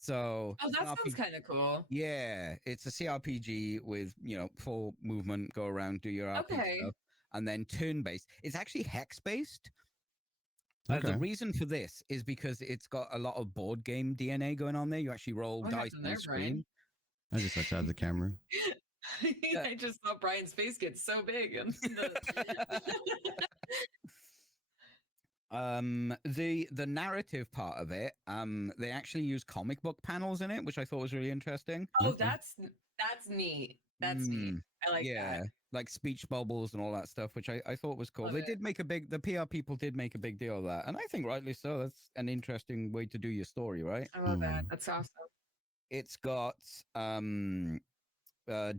So Oh, that sounds CRPG, kind of cool. yeah, it's a CRPG with, full movement, go around, do your RP Okay. stuff, and then turn-based. It's actually hex-based. Okay. The reason for this is because it's got a lot of board game DNA going on there. You actually roll dice on the screen. I just like to add the camera. I just saw Brian's face get so big. And the narrative part of it, they actually use comic book panels in it, which I thought was really interesting. Oh, that's neat. That's neat. I like that. Like speech bubbles and all that stuff, which I thought was cool. Love They it. did make the PR people did make a big deal of that, and I think rightly so. That's an interesting way to do your story, right? I love that. That's awesome. It's got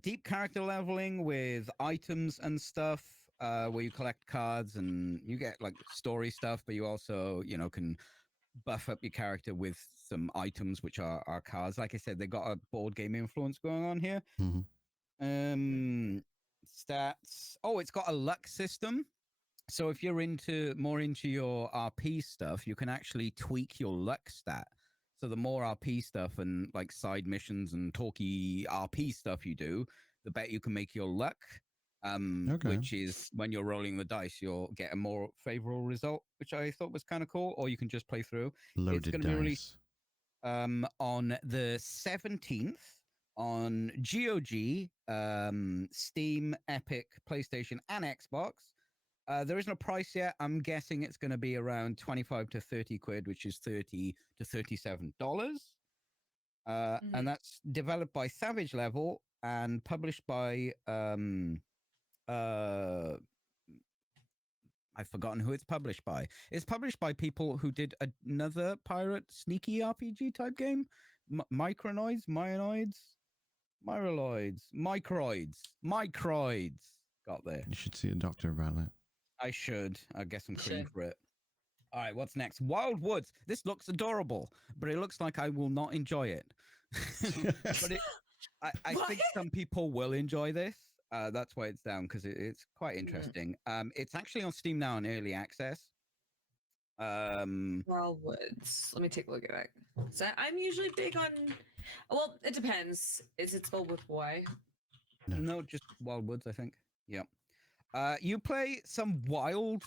deep character leveling with items and stuff, where you collect cards and you get like story stuff, but you also, can buff up your character with some items, which are cards. Like I said, they got a board game influence going on here. Stats. Oh, it's got a luck system. So if you're more into your RP stuff, you can actually tweak your luck stat. So the more RP stuff and like side missions and talky RP stuff you do, the better you can make your luck. Which is when you're rolling the dice, you'll get a more favorable result, which I thought was kind of cool. Or you can just play through. Loaded It's going to be released on the 17th on GOG, Steam, Epic, PlayStation, and Xbox. There isn't a price yet. I'm guessing it's going to be around 25 to 30 quid, which is $30 to $37. And that's developed by Savage Level and published by I've forgotten who it's published by. It's published by people who did another pirate sneaky RPG type game. Micronoids. Got there. You should see a doctor about it. I should. I guess I'm cream for it. All right, what's next? Wild Woods. This looks adorable, but it looks like I will not enjoy it. But I think some people will enjoy this. That's why it's down, because it's quite interesting. It's actually on Steam now in early access. Wild Woods. Let me take a look at that. So I'm usually big on. Well, it depends. Is it spelled with Y? No, just Wild Woods, I think. Yeah. You play some wild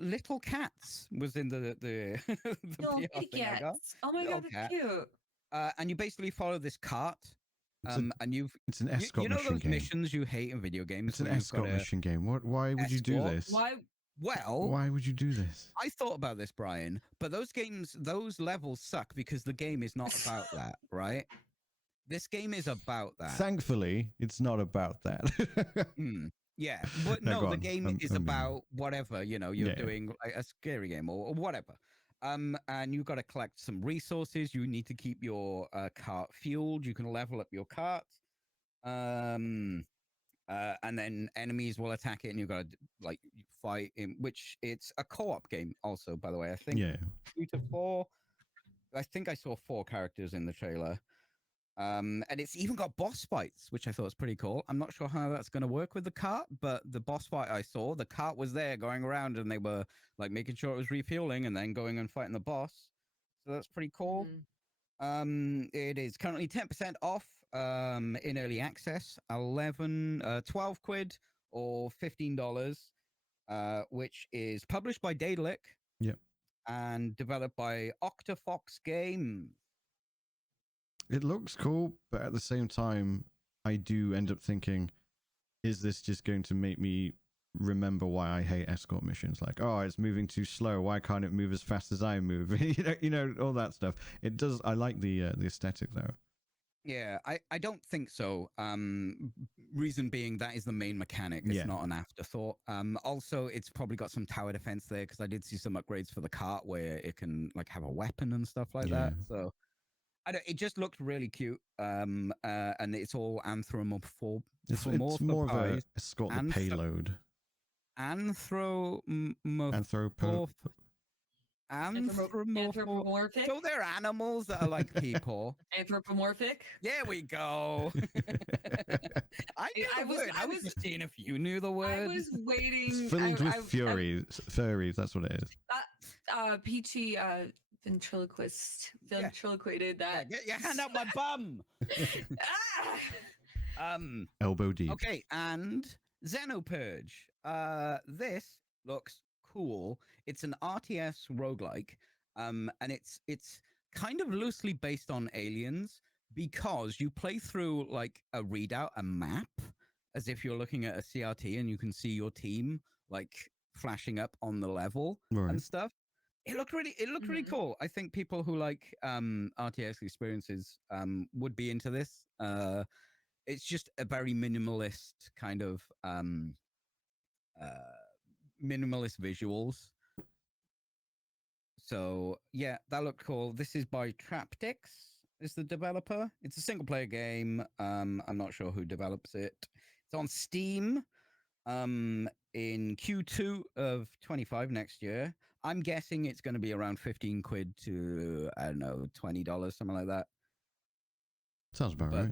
little cats. Was in the little PR thing I got. Oh my god, that's cute. And you basically follow this cart. It's an escort you know mission those game. missions you hate in video games? It's an escort mission game. Why would you do this? Why? Well, why would you do this? I thought about this, Brian, but those levels suck because the game is not about that, right? This game is about that. Thankfully, it's not about that. Yeah, but no, the game is about whatever, you're doing a scary game or whatever. And you've got to collect some resources. You need to keep your cart fueled. You can level up your cart. And then enemies will attack it and you've got to fight in, which it's a co-op game also, by the way. I think 2 to 4. I think I saw 4 characters in the trailer. And it's even got boss fights, which I thought was pretty cool. I'm not sure how that's going to work with the cart, but the boss fight I saw, the cart was there going around and they were making sure it was refueling and then going and fighting the boss. So that's pretty cool. It is currently 10% off in early access, 12 quid or $15, which is published by Daedalic. Yep. And developed by Octafox Games. It looks cool, but at the same time, I do end up thinking, is this just going to make me remember why I hate escort missions? Like, oh, it's moving too slow. Why can't it move as fast as I move? you know, all that stuff. It does. I like the aesthetic though. Yeah, I don't think so. Reason being that is the main mechanic. It's not an afterthought. Also, it's probably got some tower defense there because I did see some upgrades for the cart where it can have a weapon and stuff like that. So. It just looked really cute. And it's all anthropomorphic. It's more of a escort the payload. Anthropomorphic. So they're animals that are like people. Anthropomorphic. There we go. I was just seeing if you knew the word. I was waiting. It's filled with furries. That's what it is. Peachy ventriloquated that. Get your hand out my bum. Elbow deep. Okay, and Xenopurge. This looks cool. It's an RTS roguelike, and it's kind of loosely based on Aliens because you play through like a readout, a map, as if you're looking at a CRT and you can see your team like flashing up on the level and stuff. It looked really cool. I think people who like RTS experiences would be into this. It's just a very minimalist kind of minimalist visuals. So yeah, that looked cool. This is by Traptix, is the developer. It's a single player game. I'm not sure who develops it. It's on Steam in Q2 of 25 next year. I'm guessing it's going to be around 15 quid to, I don't know, $20, something like that. Sounds about right.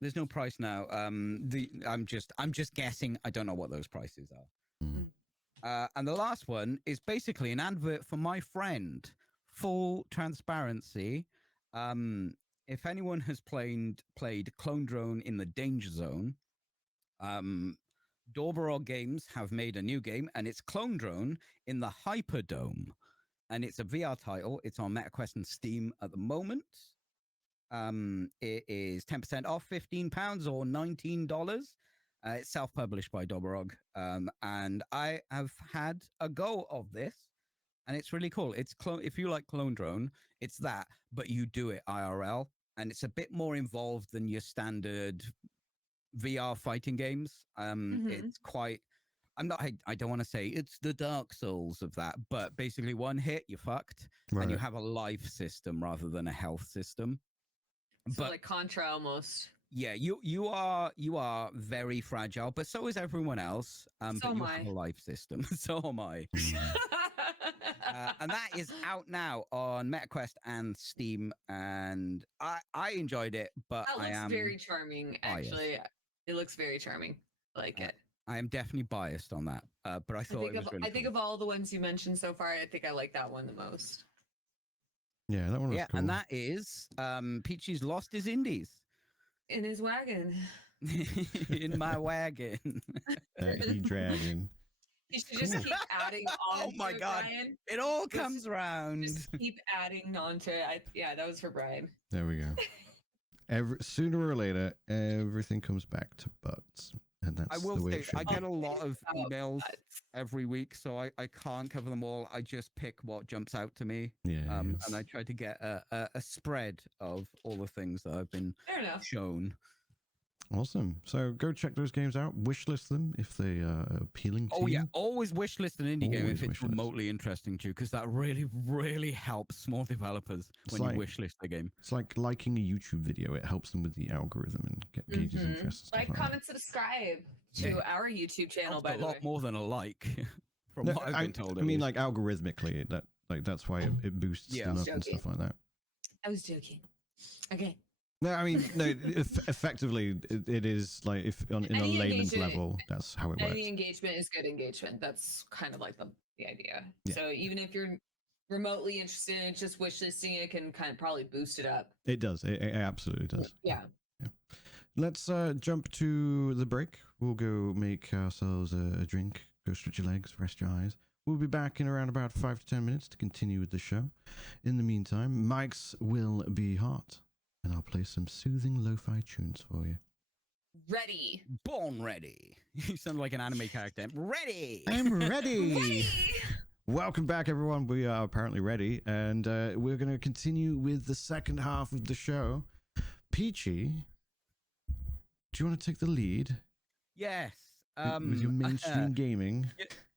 There's no price now. I'm just guessing. I don't know what those prices are. Mm. And the last one is basically an advert for my friend. Full transparency. If anyone has played Clone Drone in the Danger Zone, Dorborog Games have made a new game, and it's Clone Drone in the Hyperdome. And it's a VR title. It's on MetaQuest and Steam at the moment. It is 10% off, £15 or $19. It's self-published by Dorborog. And I have had a go of this, and it's really cool. It's if you like Clone Drone, it's that, but you do it IRL, and it's a bit more involved than your standard VR fighting games. It's quite. I don't want to say it's the Dark Souls of that, but basically one hit, you're fucked, and you have a life system rather than a health system. So like Contra almost. Yeah, you are very fragile, but so is everyone else. But you have a life system. So am I. And that is out now on MetaQuest and Steam, and I enjoyed it, but that looks very charming. Actually, it looks very charming. I like it. I am definitely biased on that, but I thought it was really I think of all the ones you mentioned so far, I think I like that one the most. Yeah, that one was cool. And that is Peachy's lost his indies. In his wagon. In my wagon. He dragon. You should just keep adding on. Oh my god. Bryan. It all comes around. Just keep adding on to it. Yeah, that was for Bryan. There we go. Sooner or later, everything comes back to butts. And that's I will the way say, it should I be. get a lot of emails every week, so I can't cover them all. I just pick what jumps out to me. Yeah. And I try to get a spread of all the things that I've been shown. Awesome. So go check those games out. Wishlist them if they are appealing to you. Oh yeah, always wishlist an indie game if it's remotely interesting to you, because that really, really helps small developers when you wishlist a game. It's like liking a YouTube video. It helps them with the algorithm and gauges interest. Like, comment, subscribe to our YouTube channel. By the way, a lot more than a like. From what I've been told. I mean, like algorithmically, that's why it boosts them up and stuff like that. I was joking. Okay. No, I mean, no. Effectively, it is like in a layman's level, that's how it works. Any engagement is good engagement. That's kind of like the idea. Yeah. So even if you're remotely interested in just wishlisting, it can kind of probably boost it up. It does. It absolutely does. Yeah. Let's jump to the break. We'll go make ourselves a drink. Go stretch your legs, rest your eyes. We'll be back in around about 5 to 10 minutes to continue with the show. In the meantime, mics will be hot. And I'll play some soothing lo-fi tunes for you. Ready. Born ready. You sound like an anime character. Ready. I'm ready. Ready. Welcome back, everyone. We are apparently ready. And we're going to continue with the second half of the show. Peachy, do you want to take the lead? Yes. With your mainstream gaming.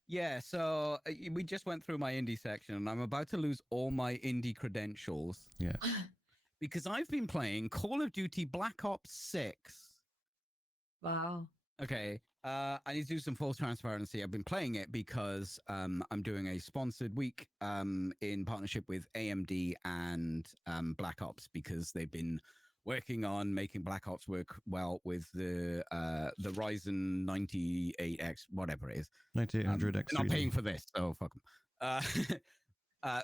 Yeah, so we just went through my indie section, and I'm about to lose all my indie credentials. Yeah. because I've been playing Call of Duty Black Ops 6. Wow. Okay. I need to do some full transparency. I've been playing it because I'm doing a sponsored week in partnership with AMD and Black Ops, because they've been working on making Black Ops work well with the Ryzen 98X, whatever it is. 9800X. They're not paying for this, so fuck them.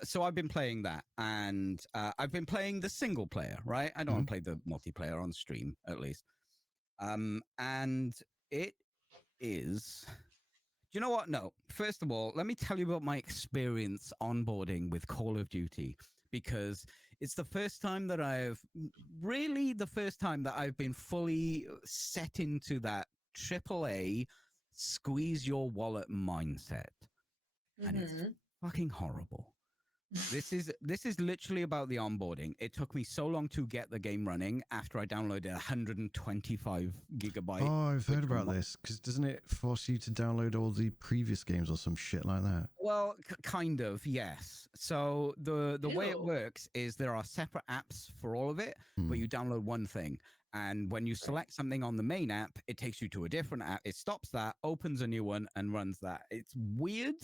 So I've been playing that, and I've been playing the single player, right? I don't want to play the multiplayer on stream, at least. And it is... Do you know what? No. First of all, let me tell you about my experience onboarding with Call of Duty, because it's the first time that I've been fully set into that AAA squeeze your wallet mindset. And it's fucking horrible. This is literally about the onboarding. It took me so long to get the game running after I downloaded 125 gigabyte. Oh, I've heard about this, because doesn't it force you to download all the previous games or some shit like that? Well, kind of, yes. So the way it works is there are separate apps for all of it, but you download one thing. And when you select something on the main app, it takes you to a different app. It stops that, opens a new one, and runs that. It's weird.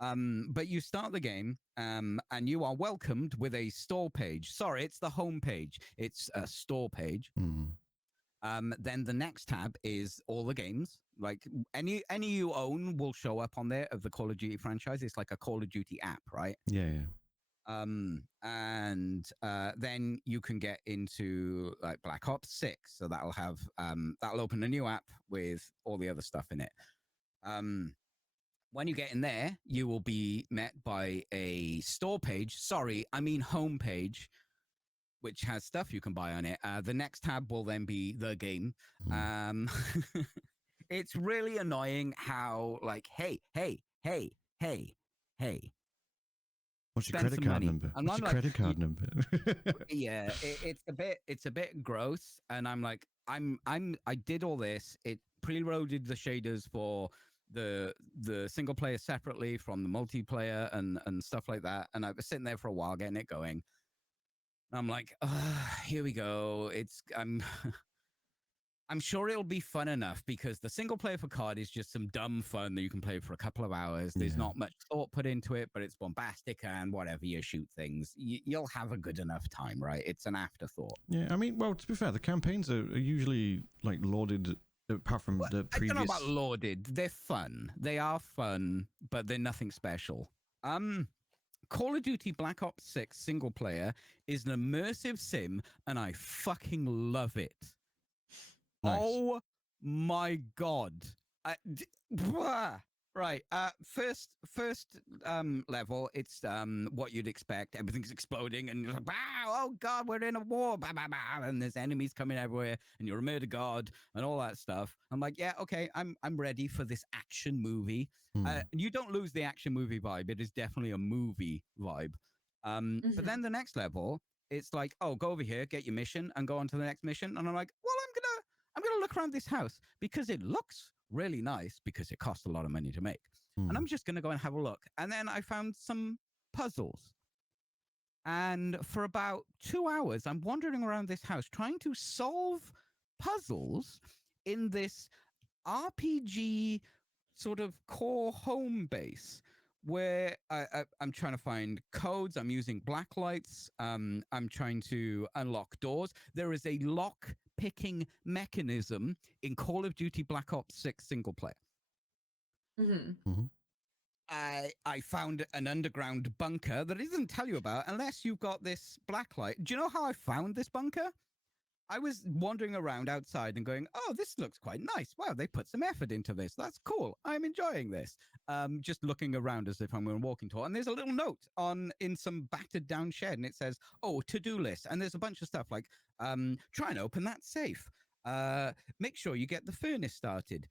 But you start the game, and you are welcomed with a store page. Sorry, it's the home page. It's a store page. Then the next tab is all the games. Like any you own will show up on there of the Call of Duty franchise. It's like a Call of Duty app, right? Yeah. And then you can get into like Black Ops 6. So that'll have that'll open a new app with all the other stuff in it. When you get in there, you will be met by a store page. Sorry, I mean home page, which has stuff you can buy on it. The next tab will then be the game. It's really annoying how, like, hey. What's your credit card number? What's your credit card number? Yeah, it's a bit gross. And I'm like, I did all this. It preloaded the shaders for the single player separately from the multiplayer and stuff like that, and I was sitting there for a while getting it going. I'm like, here we go. I'm sure it'll be fun enough, because the single player for COD is just some dumb fun that you can play for a couple of hours. There's not much thought put into it, but it's bombastic and whatever, you shoot things. You'll have a good enough time, right? It's an afterthought. Yeah, I mean, well, to be fair, the campaigns are usually like lauded, apart from the previous... I don't know about lauded. They're fun. They are fun, but they're nothing special. Call of Duty Black Ops 6 single player is an immersive sim, and I fucking love it. Nice. Oh my god! Right. First level, it's what you'd expect. Everything's exploding, and you're like, wow! Oh god, we're in a war! Bah, bah, bah, and there's enemies coming everywhere, and you're a murder god, and all that stuff. I'm like, yeah, okay, I'm ready for this action movie. You don't lose the action movie vibe. It is definitely a movie vibe. But then the next level, it's like, oh, go over here, get your mission, and go on to the next mission. And I'm like, well, I'm gonna look around this house because it looks really nice, because it costs a lot of money to make. And I'm just gonna go and have a look. And then I found some puzzles. And for about 2 hours, I'm wandering around this house trying to solve puzzles in this RPG sort of core home base, where I'm trying to find codes. I'm using black lights. I'm trying to unlock doors. There is a lock picking mechanism in Call of Duty Black Ops 6 single player. I found an underground bunker that it doesn't tell you about unless you've got this black light. Do you know how I found this bunker? I was wandering around outside and going, oh, this looks quite nice. Wow, they put some effort into this. That's cool. I'm enjoying this. Just looking around as if I'm going to walk into it. And there's a little note in some battered down shed, and it says, oh, to-do list. And there's a bunch of stuff like, try and open that safe. Make sure you get the furnace started.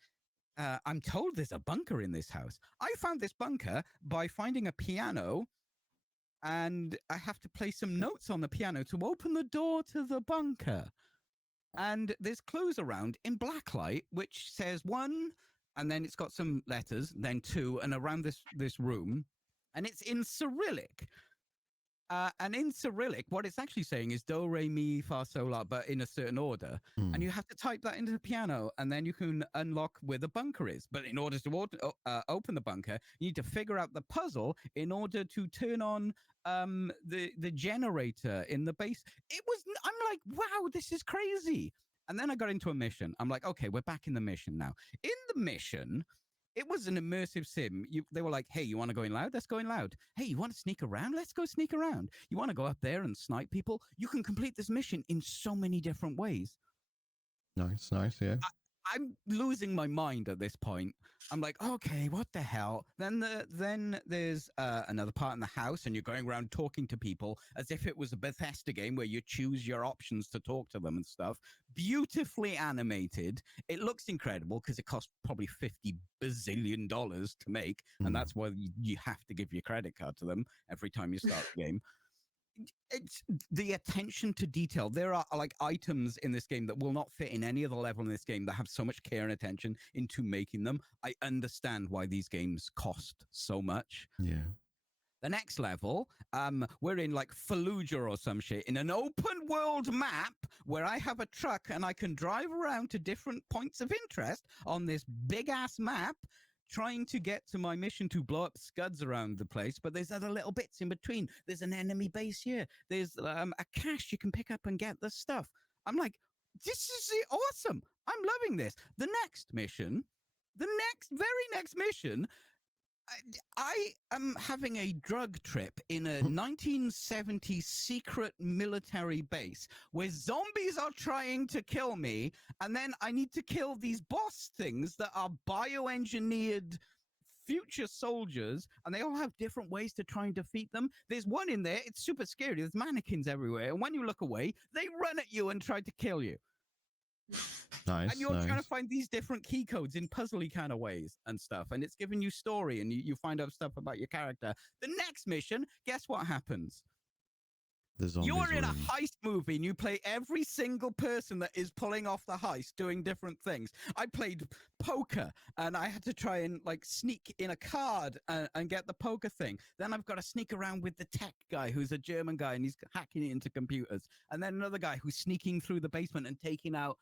I'm told there's a bunker in this house. I found this bunker by finding a piano, and I have to play some notes on the piano to open the door to the bunker. And there's clues around in blacklight, which says 1, and then it's got some letters, then 2, and around this room, and it's in Cyrillic. And in Cyrillic, what it's actually saying is do, re, mi, fa, sol, la, but in a certain order. And you have to type that into the piano, and then you can unlock where the bunker is. But in order to open the bunker, you need to figure out the puzzle in order to turn on the generator in the base. I'm like, wow, this is crazy. And then I got into a mission. I'm like, okay, we're back in the mission now. In the mission, it was an immersive sim. They were like, hey, you want to go in loud? Let's go in loud. Hey, you want to sneak around? Let's go sneak around. You want to go up there and snipe people? You can complete this mission in so many different ways. Nice, yeah. I'm losing my mind at this point. I'm like, okay, what the hell? Then there's another part in the house, and you're going around talking to people as if it was a Bethesda game where you choose your options to talk to them and stuff. Beautifully animated. It looks incredible because it costs probably $50 bazillion to make, and that's why you have to give your credit card to them every time you start the game. It's the attention to detail. There are like items in this game that will not fit in any other level in this game that have so much care and attention into making them. I understand why these games cost so much. Yeah. The next level, we're in like Fallujah or some shit in an open world map where I have a truck and I can drive around to different points of interest on this big ass map, trying to get to my mission to blow up scuds around the place, but there's other little bits in between. There's an enemy base here. There's a cache you can pick up and get the stuff. I'm like, this is awesome. I'm loving this. The very next mission, I am having a drug trip in a 1970s secret military base where zombies are trying to kill me, and then I need to kill these boss things that are bioengineered future soldiers, and they all have different ways to try and defeat them. There's one in there, it's super scary. There's mannequins everywhere, and when you look away, they run at you and try to kill you. Nice. And you're trying to find these different key codes in puzzly kind of ways and stuff. And it's giving you story, and you find out stuff about your character. The next mission, guess what happens? You're in a heist movie, and you play every single person that is pulling off the heist, doing different things. I played poker, and I had to try and like sneak in a card and get the poker thing. Then I've got to sneak around with the tech guy, who's a German guy, and he's hacking it into computers. And then another guy who's sneaking through the basement and taking out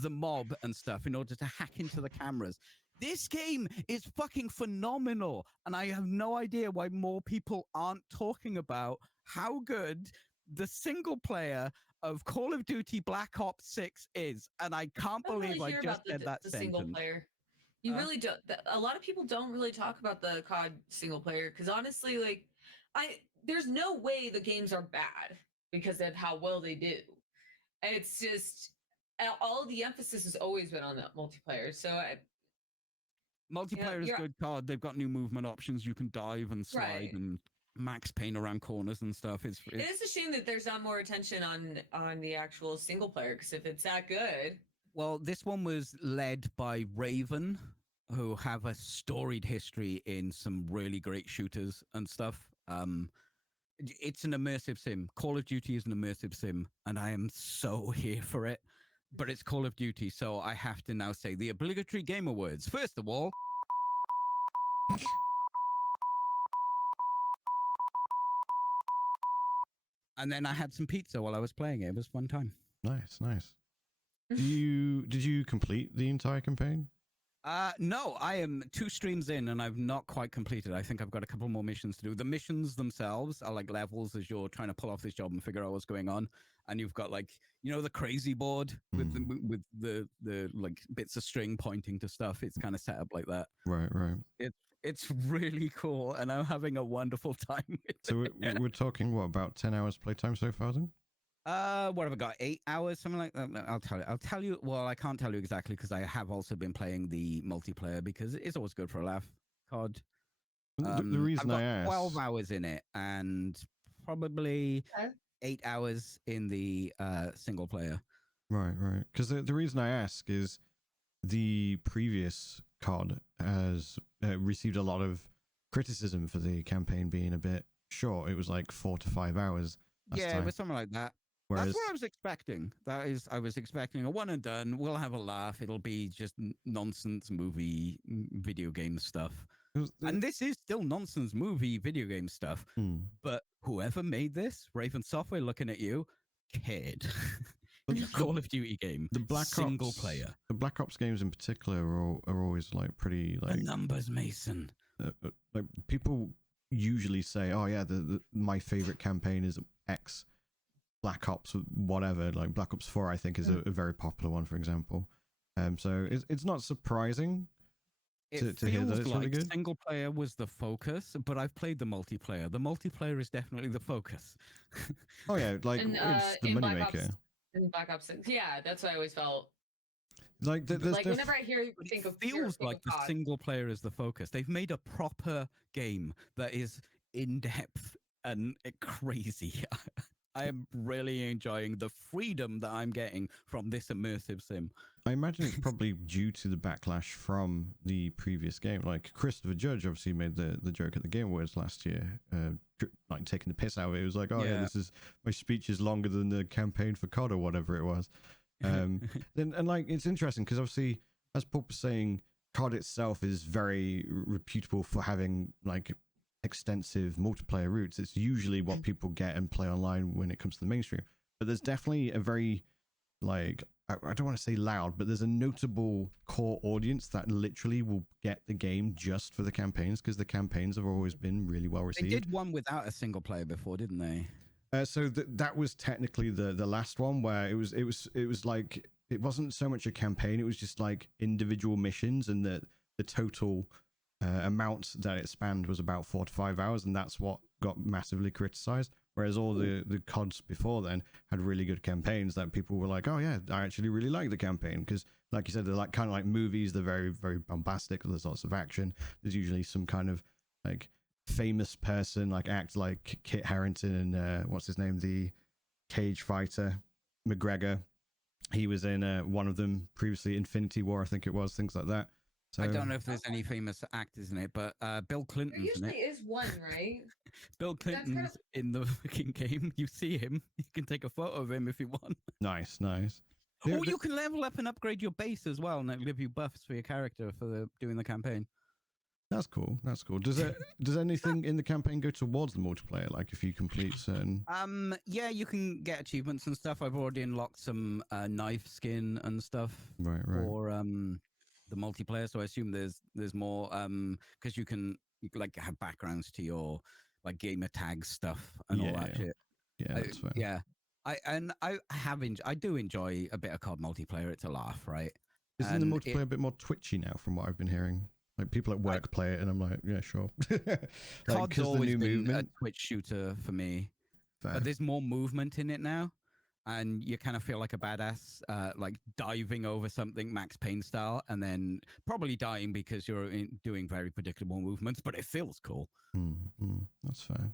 the mob and stuff in order to hack into the cameras. This game is fucking phenomenal, and I have no idea why more people aren't talking about how good the single player of Call of Duty Black Ops 6 is. And I can't believe I just said that sentence. Single player. You really don't. A lot of people don't really talk about the COD single player because honestly, like, there's no way the games are bad because of how well they do. And it's just all the emphasis has always been on the multiplayer. So multiplayer is good COD. They've got new movement options. You can dive and slide and max pain around corners and stuff. It is a shame that there's not more attention on the actual single player, because if it's that good. Well, this one was led by Raven, who have a storied history in some really great shooters and stuff. It's an immersive sim. Call of Duty is an immersive sim, and I am so here for it. But it's Call of Duty, so I have to now say the obligatory gamer words. First of all, and then I had some pizza while I was playing it. It was a fun time. Nice. Did you complete the entire campaign? No, I am 2 streams in and I've not quite completed. I think I've got a couple more missions to do. The missions themselves are like levels as you're trying to pull off this job and figure out what's going on. And you've got like, the crazy board with the like bits of string pointing to stuff. It's kind of set up like that. Right. It's really cool, and I'm having a wonderful time with it. We're talking, what, about 10 hours playtime so far then? What have I got? 8 hours, something like that. I'll tell you. Well, I can't tell you exactly because I have also been playing the multiplayer because it's always good for a laugh. COD. The reason I've got I asked, 12 hours in it, and probably 8 hours in the single player. Right. Because the reason I ask is the previous COD has received a lot of criticism for the campaign being a bit short. It was like 4 to 5 hours. Yeah, it was something like that. Whereas, that's what I was expecting. I was expecting a one and done. We'll have a laugh. It'll be just nonsense movie, video game stuff. And this is still nonsense movie video game stuff. But whoever made this, Raven Software, looking at you, cared. Call of Duty game, the Black single Ops, player. The Black Ops games in particular are always like pretty like the numbers, Mason. Like people usually say, "Oh yeah, my favorite campaign is X, Black Ops, whatever." Like Black Ops 4, I think is a very popular one, for example. So it's not surprising to hear that it's like really good. Single player was the focus, but I've played the multiplayer. The multiplayer is definitely the focus. Oh yeah, like it's the moneymaker. In Black Ops 6. Yeah, that's what I always felt. Like, whenever I hear think of feels like the single player is the focus. They've made a proper game that is in depth and crazy. I am really enjoying the freedom that I'm getting from this immersive sim. I imagine it's probably due to the backlash from the previous game. Like Christopher Judge obviously made the joke at the Game Awards last year, like taking the piss out of it. It was like, oh yeah, this is my speech is longer than the campaign for COD or whatever it was. And like it's interesting because obviously, as Pulp was saying, COD itself is very reputable for having like extensive multiplayer routes. It's usually what people get and play online when it comes to the mainstream. But there's definitely a very like I don't want to say loud, but there's a notable core audience that literally will get the game just for the campaigns because the campaigns have always been really well received. They did one without a single player before, didn't they? So that was technically the last one where it was like it wasn't so much a campaign, it was just like individual missions, and the total amount that it spanned was about 4 to 5 hours, and that's what got massively criticized. Whereas all the CODs before then had really good campaigns that people were like, oh yeah, I actually really like the campaign because, like you said, they're like kind of like movies. They're very, very bombastic. There's lots of action. There's usually some kind of like famous person like act like Kit Harington and what's his name, the cage fighter McGregor. He was in one of them previously, Infinity War, I think it was, things like that. So, I don't know if there's any famous actors in it, but Bill Clinton's in it. There usually is one, right? Bill Clinton's in the fucking game. You see him. You can take a photo of him if you want. Nice. Oh, you can level up and upgrade your base as well, and it'll give you buffs for your character for doing the campaign. That's cool. Does anything in the campaign go towards the multiplayer? Like if you complete certain... Yeah, you can get achievements and stuff. I've already unlocked some knife skin and stuff. Right. For the multiplayer, so I assume there's more because you can like have backgrounds to your like gamer tag stuff and all that shit. Yeah, that's fair. Yeah. I do enjoy a bit of COD multiplayer. It's a laugh, right? Isn't the multiplayer a bit more twitchy now from what I've been hearing? Like people at work play it and I'm like, yeah, sure. COD's always been a Twitch shooter for me. But there's more movement in it now. And you kind of feel like a badass, like diving over something Max Payne style, and then probably dying because you're doing very predictable movements, but it feels cool. That's fair.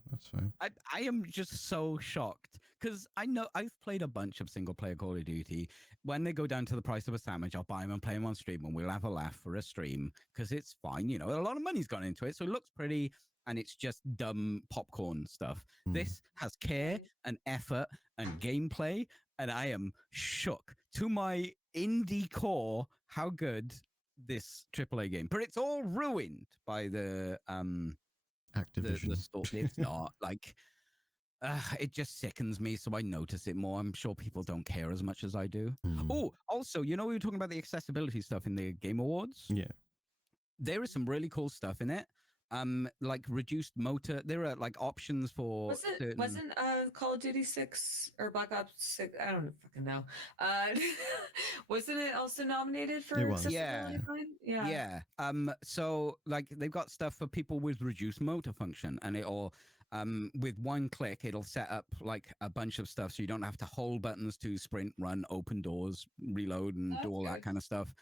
I am just so shocked because I know I've played a bunch of single player Call of Duty. When they go down to the price of a sandwich, I'll buy them and play them on stream, and we'll have a laugh for a stream because it's fine. You know, a lot of money's gone into it, so it looks pretty. And it's just dumb popcorn stuff. This has care and effort and gameplay, and I am shook to my indie core how good this AAA game. But it's all ruined by the Activision. The store. It's not like it just sickens me, so I notice it more. I'm sure people don't care as much as I do. Oh, also, you know, we were talking about the accessibility stuff in the Game Awards. Yeah, there is some really cool stuff in it. Like reduced motor. There are like options for. Wasn't Call of Duty 6 or Black Ops 6? I don't fucking know. Wasn't it also nominated for accessibility? Yeah. So like they've got stuff for people with reduced motor function, and it'll with one click it'll set up like a bunch of stuff, so you don't have to hold buttons to sprint, run, open doors, reload, and do all that kind of stuff.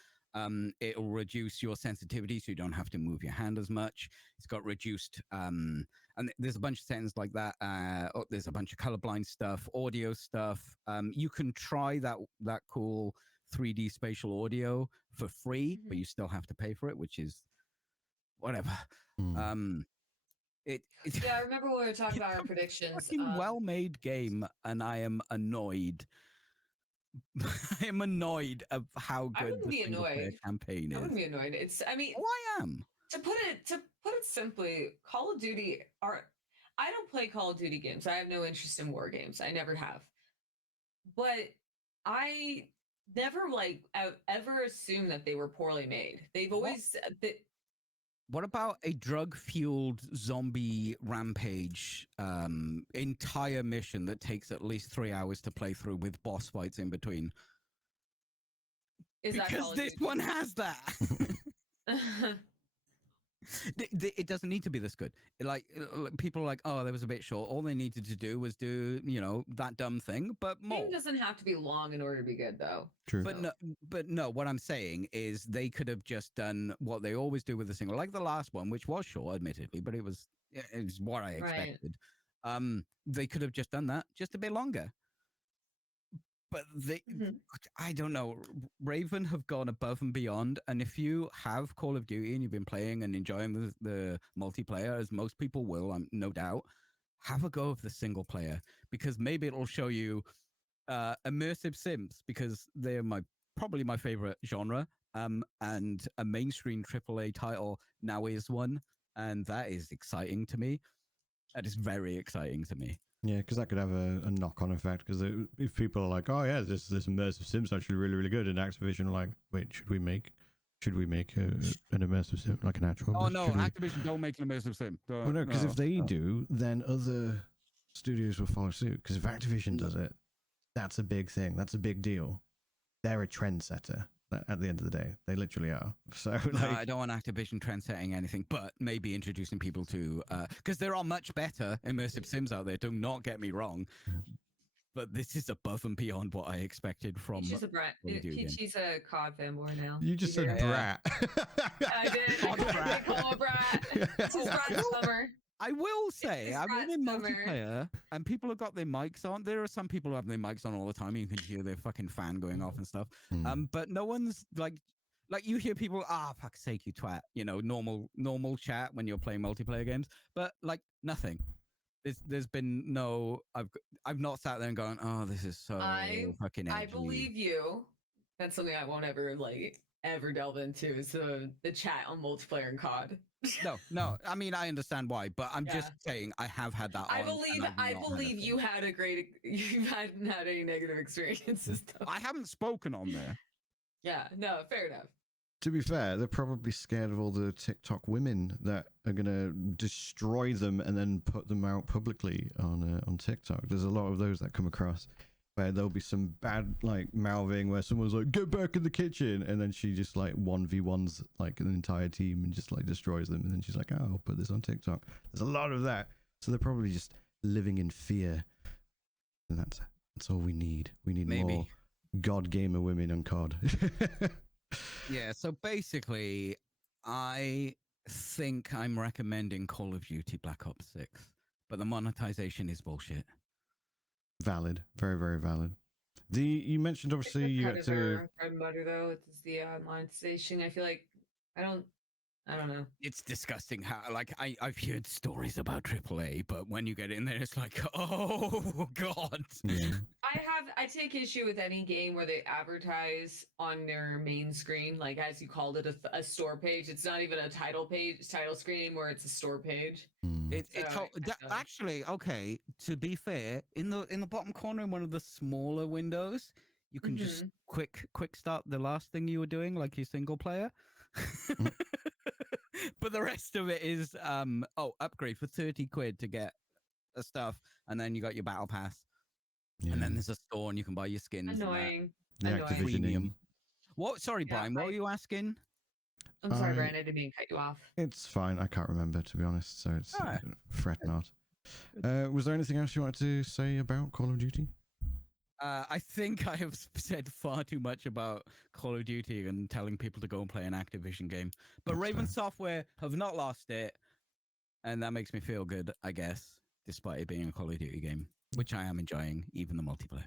It'll reduce your sensitivity, so you don't have to move your hand as much. It's got reduced, and there's a bunch of settings like that. There's a bunch of colorblind stuff, audio stuff. You can try that cool 3D spatial audio for free, but you still have to pay for it, which is whatever. I remember when we were talking about our predictions. Well-made game, and I am annoyed. I am annoyed of how good the single player campaign is. I wouldn't be annoyed. I I am. To put it simply, Call of Duty are. I don't play Call of Duty games. I have no interest in war games. I never have. But I never ever assumed that they were poorly made. They've always. What about a drug-fueled zombie rampage entire mission that takes at least 3 hours to play through with boss fights in between? Because this one has that. It doesn't need to be this good. Like people are like, oh, that was a bit short. All they needed to do was do, that dumb thing, but more. Game doesn't have to be long in order to be good, though. True. But no. What I'm saying is they could have just done what they always do with the single, like the last one, which was short, admittedly, but it was what I expected. Right. They could have just done that just a bit longer. But I don't know. Raven have gone above and beyond. And if you have Call of Duty and you've been playing and enjoying the multiplayer, as most people will, no doubt, have a go of the single player, because maybe it'll show you immersive sims, because they're probably my favorite genre. And a mainstream AAA title now is one, and that is exciting to me. That is very exciting to me. Yeah, because that could have a knock-on effect. Because if people are like, "Oh yeah, this immersive sim's actually really, really good," and Activision are like, "Wait, should we make an immersive sim, like an actual?" Oh no, Activision don't make an immersive sim. Well, no, because if they do, then other studios will follow suit. Because if Activision does it, that's a big thing. That's a big deal. They're a trendsetter. At the end of the day, they literally are. So I don't want Activision trend setting anything, but maybe introducing people to because there are much better immersive sims out there. Do not get me wrong, but this is above and beyond what I expected from. She's a brat. She's a COD fanboy now. You just said brat. I did. I did call her a brat. This is Brat's summer. I will say, I've been in multiplayer and people have got their mics on. There are some people who have their mics on all the time. You can hear their fucking fan going off and stuff. But no one's like you hear people, fuck's sake, you twat, normal chat when you're playing multiplayer games, but like nothing. There's been no, I've not sat there and gone, oh, this is so fucking edgy. I believe you. That's something I won't ever delve into is the chat on multiplayer and COD. No. I mean, I understand why, but I'm just saying I have had that. I believe you hadn't had any negative experiences. I haven't spoken on there. Yeah, no, fair enough. To be fair, they're probably scared of all the TikTok women that are gonna destroy them and then put them out publicly on TikTok. There's a lot of those that come across where there'll be some bad mouthing where someone's like, "Get back in the kitchen," and then she just 1v1s an entire team and just destroys them, and then she's like, "Oh, I'll put this on TikTok." There's a lot of that, so they're probably just living in fear, and that's all we need. We need more God gamer women on COD. Yeah, so basically, I think I'm recommending Call of Duty Black Ops 6, but the monetization is bullshit. Valid, very, very valid. You mentioned obviously you had to bread and butter though. It's the monetization. I feel like I don't know. It's disgusting how I've heard stories about AAA, but when you get in there, it's like, oh god. Yeah. I take issue with any game where they advertise on their main screen, as you called it, a store page. It's not even a title screen where it's a store page. Actually, okay. To be fair, in the bottom corner in one of the smaller windows, you can just quick start the last thing you were doing, like your single player. But the rest of it is upgrade for 30 quid to get the stuff, and then you got your battle pass. Yeah. And then there's a store and you can buy your skins. Annoying. Premium. What? Sorry, Brian. What were you asking? I'm sorry, Brian. I didn't mean to cut you off. It's fine. I can't remember, to be honest. So it's fret not. Was there anything else you wanted to say about Call of Duty? I think I have said far too much about Call of Duty and telling people to go and play an Activision game. But Raven Software have not lost it, and that makes me feel good, I guess, despite it being a Call of Duty game, which I am enjoying, even the multiplayer.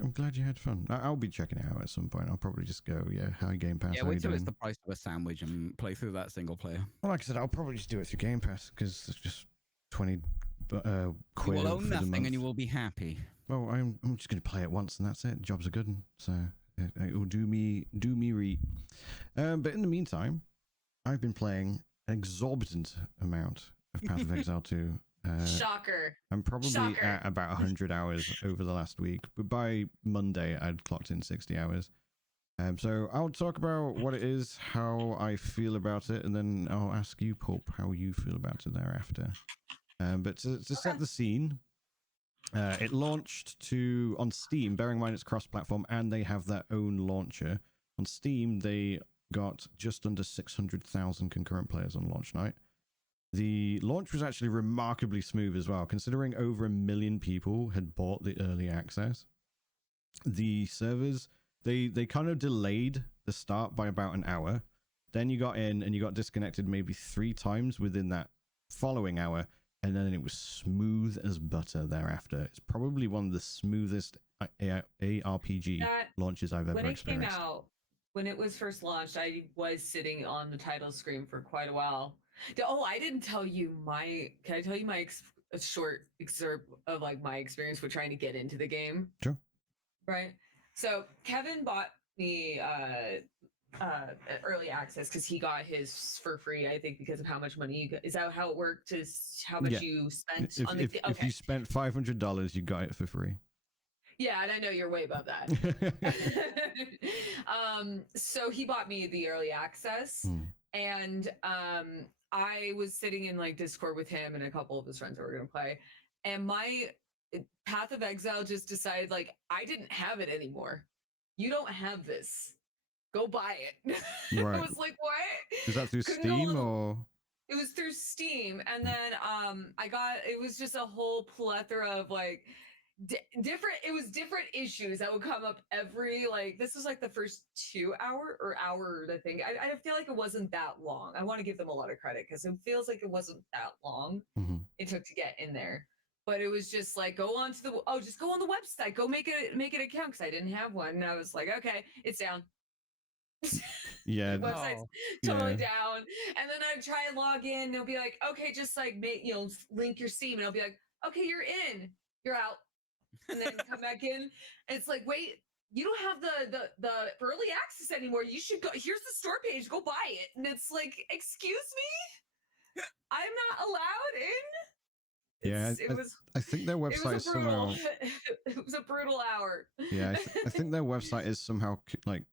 I'm glad you had fun. I'll be checking it out at some point. I'll probably just go, hi, Game Pass. Yeah, wait till it's the price of a sandwich and play through that single player. Well, like I said, I'll probably just do it through Game Pass because it's just 20 quid. You will own nothing and you will be happy. Well, I'm just going to play it once and that's it. Job's are good, so it will do me re. But in the meantime, I've been playing exorbitant amount of Path of Exile 2. Shocker. I'm probably Shocker. at about 100 hours over the last week, but by Monday I'd clocked in 60 hours. So I'll talk about what it is, how I feel about it, and then I'll ask you, Pulp, how you feel about it thereafter. But to set the scene, it launched on Steam, bearing in mind it's cross-platform, and they have their own launcher. On Steam, they got just under 600,000 concurrent players on launch night. The launch was actually remarkably smooth as well, considering over 1 million people had bought the early access. The servers, they kind of delayed the start by about an hour. Then you got in and you got disconnected maybe 3 times within that following hour, and then it was smooth as butter thereafter. It's probably one of the smoothest ARPG launches I've ever experienced. Came out, when it was first launched, I was sitting on the title screen for quite a while. Oh, I didn't tell you can I tell you a short excerpt of like my experience with trying to get into the game? Sure. Right. So Kevin bought me early access because he got his for free, I think, because of how much money you got. Is that how it worked? Is how much you spent on the okay. If you spent $500, you got it for free. Yeah, and I know you're way above that. So he bought me the early access, and I was sitting in like Discord with him and a couple of his friends that were going to play, and my Path of Exile just decided like I didn't have it anymore. You don't have this. Go buy it. Right. I was like, what? Is that through Steam or? It was through Steam, and then it was just a whole plethora of like different issues that would come up every this was like the first 2 hours, I think. I feel like it wasn't that long. I want to give them a lot of credit because it feels like it wasn't that long it took to get in there. But it was just like just go on the website, go make an account, because I didn't have one, and I was like, okay, it's down. Yeah, website's totally down. And then I'd try and log in, and it'll be like, okay, just like link your Steam, and I'll be like, okay, you're in, you're out, and then come back in, and it's like, wait, you don't have the early access anymore. You should go. Here's the store page. Go buy it. And it's like, excuse me, I'm not allowed in. Yeah, I think their website is somehow. It was a brutal hour. Yeah, I think their website is somehow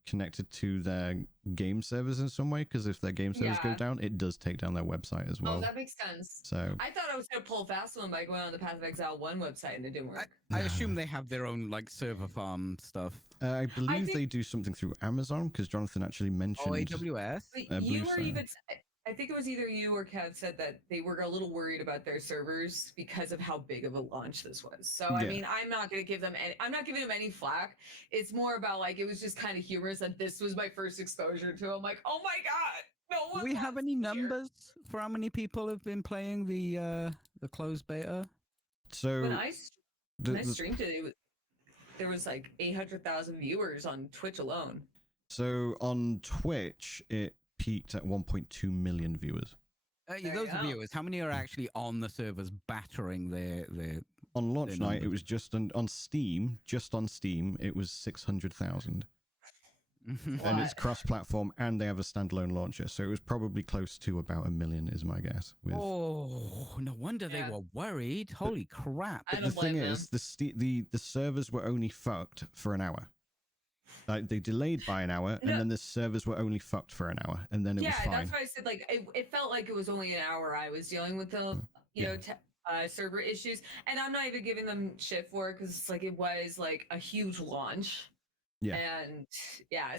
connected to their game servers in some way, because if their game servers go down, it does take down their website as well. Oh, that makes sense. So I thought I was going to pull fast one by going on the Path of Exile 1 website, and it didn't work. I assume they have their own server farm stuff. I believe they do something through Amazon, because Jonathan actually mentioned AWS. I think it was either you or Kev said that they were a little worried about their servers because of how big of a launch this was. So I mean, I'm not going to give them I'm not giving them any flack. It's more about it was just kind of humorous that this was my first exposure to. I'm like, oh my god, no one. Do we have any numbers for how many people have been playing the closed beta? So when I streamed it, there was 800,000 viewers on Twitch alone. So on Twitch, it peaked at 1.2 million viewers. Those are viewers. How many are actually on the servers battering their on launch night? It was just on Steam. Just on Steam, it was 600,000. And it's cross-platform, and they have a standalone launcher, so it was probably close to about 1 million, is my guess. Oh, no wonder they were worried. Holy crap! But the thing is, the servers were only fucked for an hour. They delayed by an hour, and then the servers were only fucked for an hour, and then it was fine. Yeah, that's why I said it felt like it was only an hour I was dealing with the server issues, and I'm not even giving them shit for it, because it was a huge launch. Yeah, and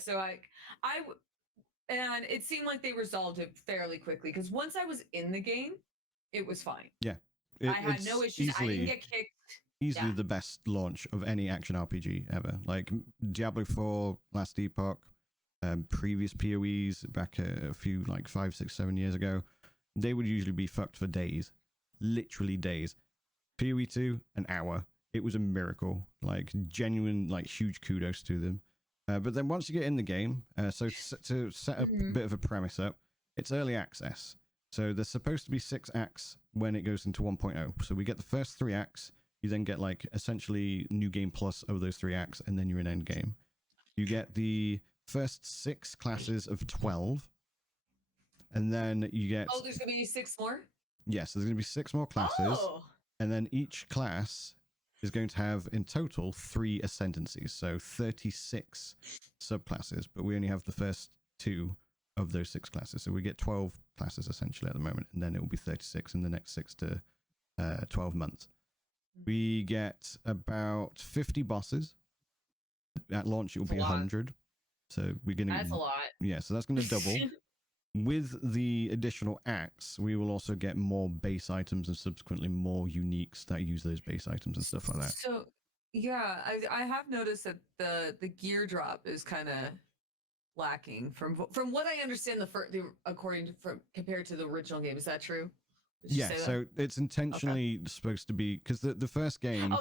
so and it seemed like they resolved it fairly quickly, because once I was in the game, it was fine. Yeah, I had no issues. I didn't get kicked. Easily the best launch of any action RPG ever. Diablo 4, Last Epoch, previous POEs back a few 5, 6, 7 years ago, they would usually be fucked for days, literally days. POE 2, an hour. It was a miracle, genuine, huge kudos to them. But then once you get in the game, so to set a bit of a premise up, it's early access. So there's supposed to be 6 acts when it goes into 1.0. So we get the first 3 acts. You then get essentially New Game Plus of those 3 acts, and then you're in end game. You get the first 6 classes of 12, And then you get... Oh, there's going to be 6 more? Yes, there's going to be 6 more classes. Oh. And then each class is going to have, in total, 3 ascendancies. So 36 subclasses, but we only have the first 2 of those 6 classes. So we get 12 classes, essentially, at the moment. And then it will be 36 in the next 6 to 12 months. We get about 50 bosses. At launch, it will be 100. So we're going to... That's a lot. Yeah, so that's going to double. With the additional acts, we will also get more base items and subsequently more uniques that use those base items and stuff like that. So, yeah, I have noticed that the gear drop is kind of lacking from what I understand. Compared to the original game, is that true? Yeah, so it's intentionally supposed to be, because the first game...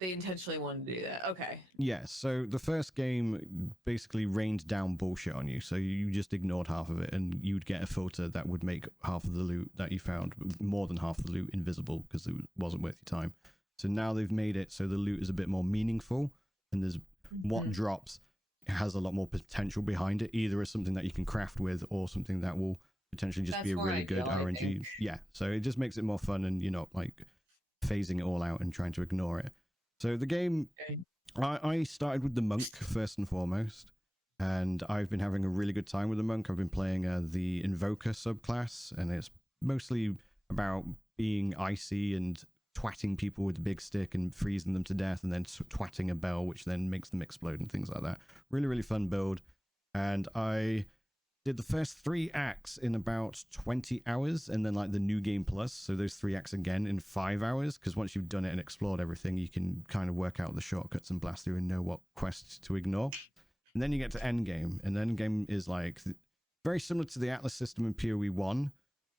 They intentionally wanted to do that. Okay. Yeah, so the first game basically rained down bullshit on you, so you just ignored half of it, and you'd get a filter that would make half of the loot that you found, more than half the loot, invisible, because it wasn't worth your time. So now they've made it so the loot is a bit more meaningful, and there's what drops has a lot more potential behind it, either as something that you can craft with, or something that will potentially just be a really good RNG. Yeah, so it just makes it more fun, and you're not like phasing it all out and trying to ignore it. So the game, I started with the monk first and foremost, and I've been having a really good time with the monk. I've been playing the invoker subclass, and it's mostly about being icy and twatting people with a big stick and freezing them to death, and then twatting a bell, which then makes them explode and things like that. Really, really fun build. And I did the first 3 acts in about 20 hours, and then like the new game plus, so those 3 acts again in 5 hours, because once you've done it and explored everything, you can kind of work out the shortcuts and blast through and know what quests to ignore. And then you get to endgame, and endgame is like very similar to the Atlas system in PoE 1,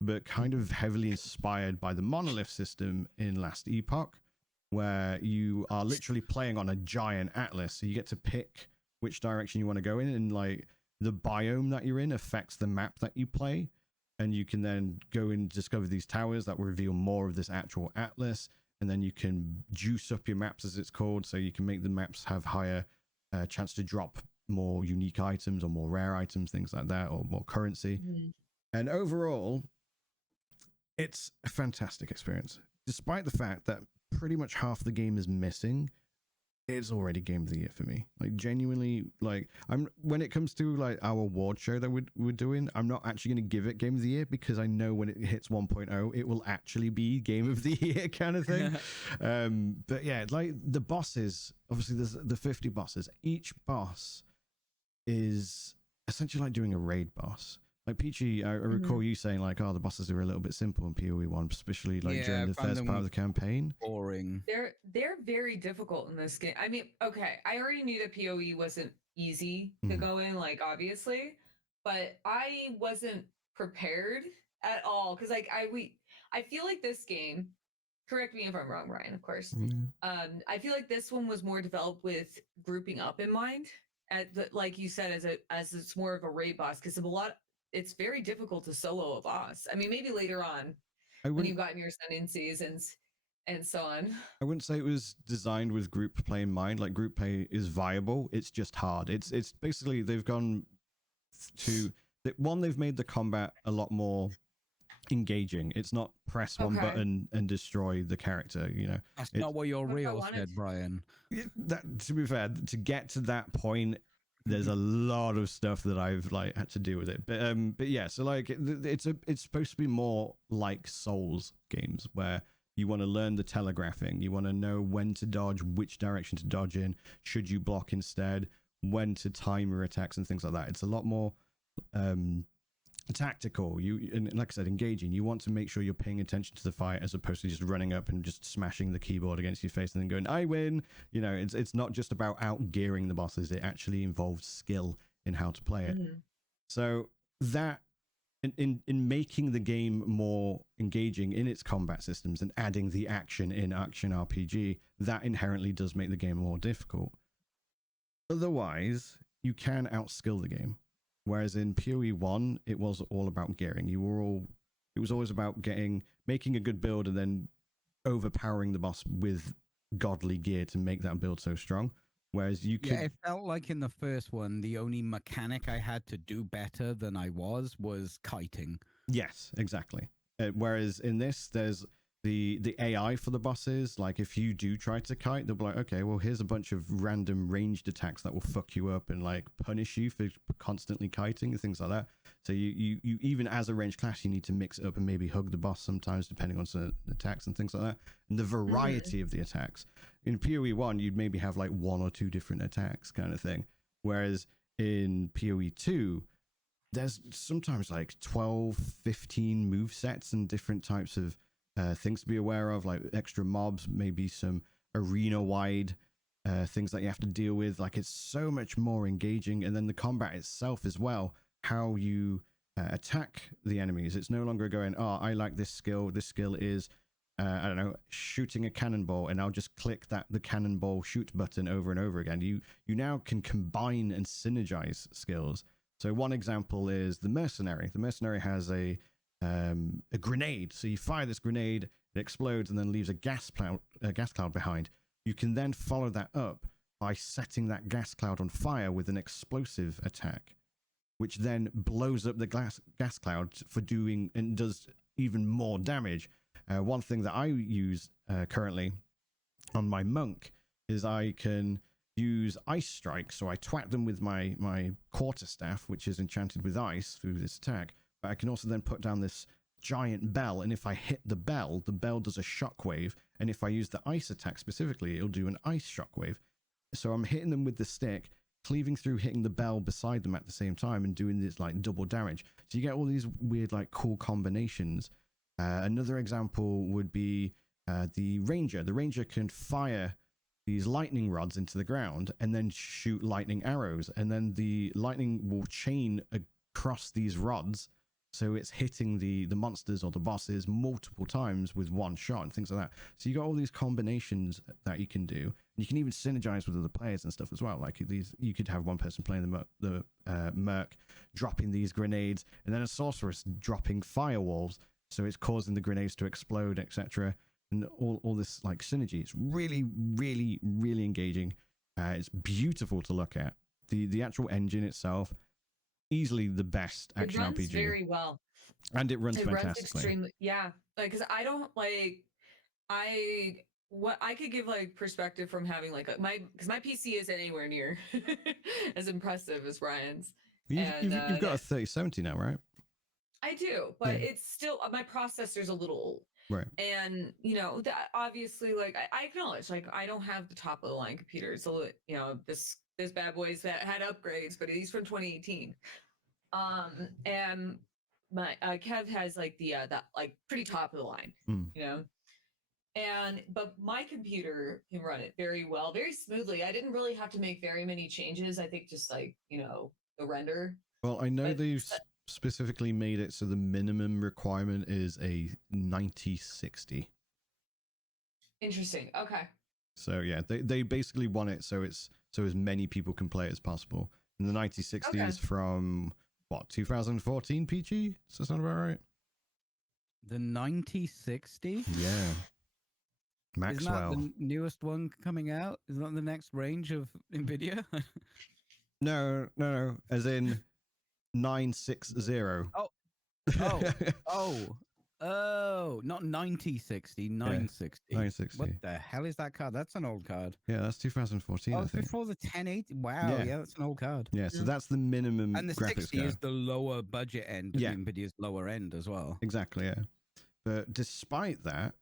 but kind of heavily inspired by the monolith system in Last Epoch, where you are literally playing on a giant atlas, so you get to pick which direction you want to go in, and like the biome that you're in affects the map that you play, and you can then go and discover these towers that will reveal more of this actual atlas, and then you can juice up your maps, as it's called, so you can make the maps have higher chance to drop more unique items or more rare items, things like that, or more currency. And overall, it's a fantastic experience, despite the fact that pretty much half the game is missing. It's already game of the year for me. Like, genuinely, like, when it comes to like our award show that we're doing, I'm not actually going to give it game of the year, because I know when it hits 1.0 it will actually be game of the year kind of thing. But yeah, like the bosses, obviously there's the 50 bosses. Each boss is essentially like doing a raid boss. Like Peachy, I recall you saying like, oh, the bosses are a little bit simple in PoE 1, especially like during the first part of the campaign. Boring. They're very difficult in this game. I mean, okay, I already knew that PoE wasn't easy to go in, like obviously, but I wasn't prepared at all, because like I feel like this game, correct me if I'm wrong, Ryan, of course. I feel like this one was more developed with grouping up in mind, like you said, as it's more of a raid boss, because it's very difficult to solo a boss. I mean, maybe later on when you've gotten your ascendancies and so on. I wouldn't say it was designed with group play in mind. Like, group play is viable. It's just hard. It's basically, they've gone to they've made the combat a lot more engaging. It's not press one button and destroy the character, you know. That's not what your reel said, Brian. That, to be fair, to get to that point, there's a lot of stuff that I've like had to do with it, but yeah, so like it's supposed to be more like Souls games, where you want to learn the telegraphing, you want to know when to dodge, which direction to dodge in, should you block instead, when to time your attacks and things like that. It's a lot more tactical, and like I said, engaging. You want to make sure you're paying attention to the fight, as opposed to just running up and just smashing the keyboard against your face and then going, I win. You know, it's not just about out gearing the bosses. It actually involves skill in how to play it. So that in making the game more engaging in its combat systems and adding the action in action RPG, that inherently does make the game more difficult. Otherwise, you can outskill the game. Whereas in PoE 1, it was all about gearing. It was always about making a good build and then overpowering the boss with godly gear to make that build so strong. Whereas you could, Yeah, it felt like in the first one, the only mechanic I had to do better than I was kiting. yes, exactly. Whereas in this, there's the AI for the bosses. Like if you do try to kite, they'll be like, okay, well here's a bunch of random ranged attacks that will fuck you up and like punish you for constantly kiting and things like that. So you even as a ranged class, you need to mix it up and maybe hug the boss sometimes depending on certain attacks and things like that. And the variety of the attacks. In PoE 1, you'd maybe have like 1 or 2 different attacks kind of thing. Whereas in PoE 2, there's sometimes like 12, 15 move sets and different types of things to be aware of, like extra mobs, maybe some arena-wide things that you have to deal with. Like it's so much more engaging. And then the combat itself as well, how you attack the enemies. It's no longer going, oh, I like this skill. This skill is I don't know, shooting a cannonball, and I'll just click the cannonball shoot button over and over again. You now can combine and synergize skills. So one example is the mercenary. The mercenary has a grenade. So you fire this grenade, it explodes, and then leaves a gas cloud behind. You can then follow that up by setting that gas cloud on fire with an explosive attack, which then blows up the gas cloud for doing and does even more damage. One thing that I use currently on my monk is I can use ice strike. So I twat them with my quarterstaff, which is enchanted with ice through this attack. But I can also then put down this giant bell, and if I hit the bell does a shockwave. And if I use the ice attack specifically, it'll do an ice shockwave. So I'm hitting them with the stick, cleaving through, hitting the bell beside them at the same time, and doing this like double damage. So you get all these weird like cool combinations. Another example would be the ranger. The ranger can fire these lightning rods into the ground and then shoot lightning arrows, and then the lightning will chain across these rods, so it's hitting the monsters or the bosses multiple times with one shot and things like that. So you got all these combinations that you can do. You can even synergize with other players and stuff as well. Like these, you could have one person playing the merc, dropping these grenades, and then a sorceress dropping firewalls, so it's causing the grenades to explode, etc. And all this like synergy. It's really, really, really engaging. It's beautiful to look at. The actual engine itself, easily the best action RPG. It runs RPG. very well, and it runs fantastically. Runs extremely, yeah. Like, because I don't like what I could give like perspective from having like because my PC isn't anywhere near as impressive as Bryan's. You've got a 3070 now, right? I do, but it's still my processor's a little old. Right. And that obviously, like I acknowledge, like I don't have the top of the line computer. So this bad boy's that had upgrades, but he's from 2018. And my Kev has like that like pretty top of the line, but my computer can run it very well, very smoothly. I didn't really have to make very many changes. I think just like the render. Well, I know they've specifically made it so the minimum requirement is a 9060. Interesting. Okay. So yeah, they basically want it so as many people can play it as possible. And the 9060 is from what, 2014 PG? Does that sound about right? The 9060? Yeah. Maxwell. Isn't that the newest one coming out? Is that the next range of NVIDIA? No. As in 960. Oh, not 9060, 960. 960. What the hell is that card? That's an old card. Yeah, that's 2014. Oh, it's before the 1080. Wow, yeah, that's an old card. Yeah, so that's the minimum. And the graphics 60 is the lower budget end of NVIDIA's lower end as well. Exactly, yeah. But despite that,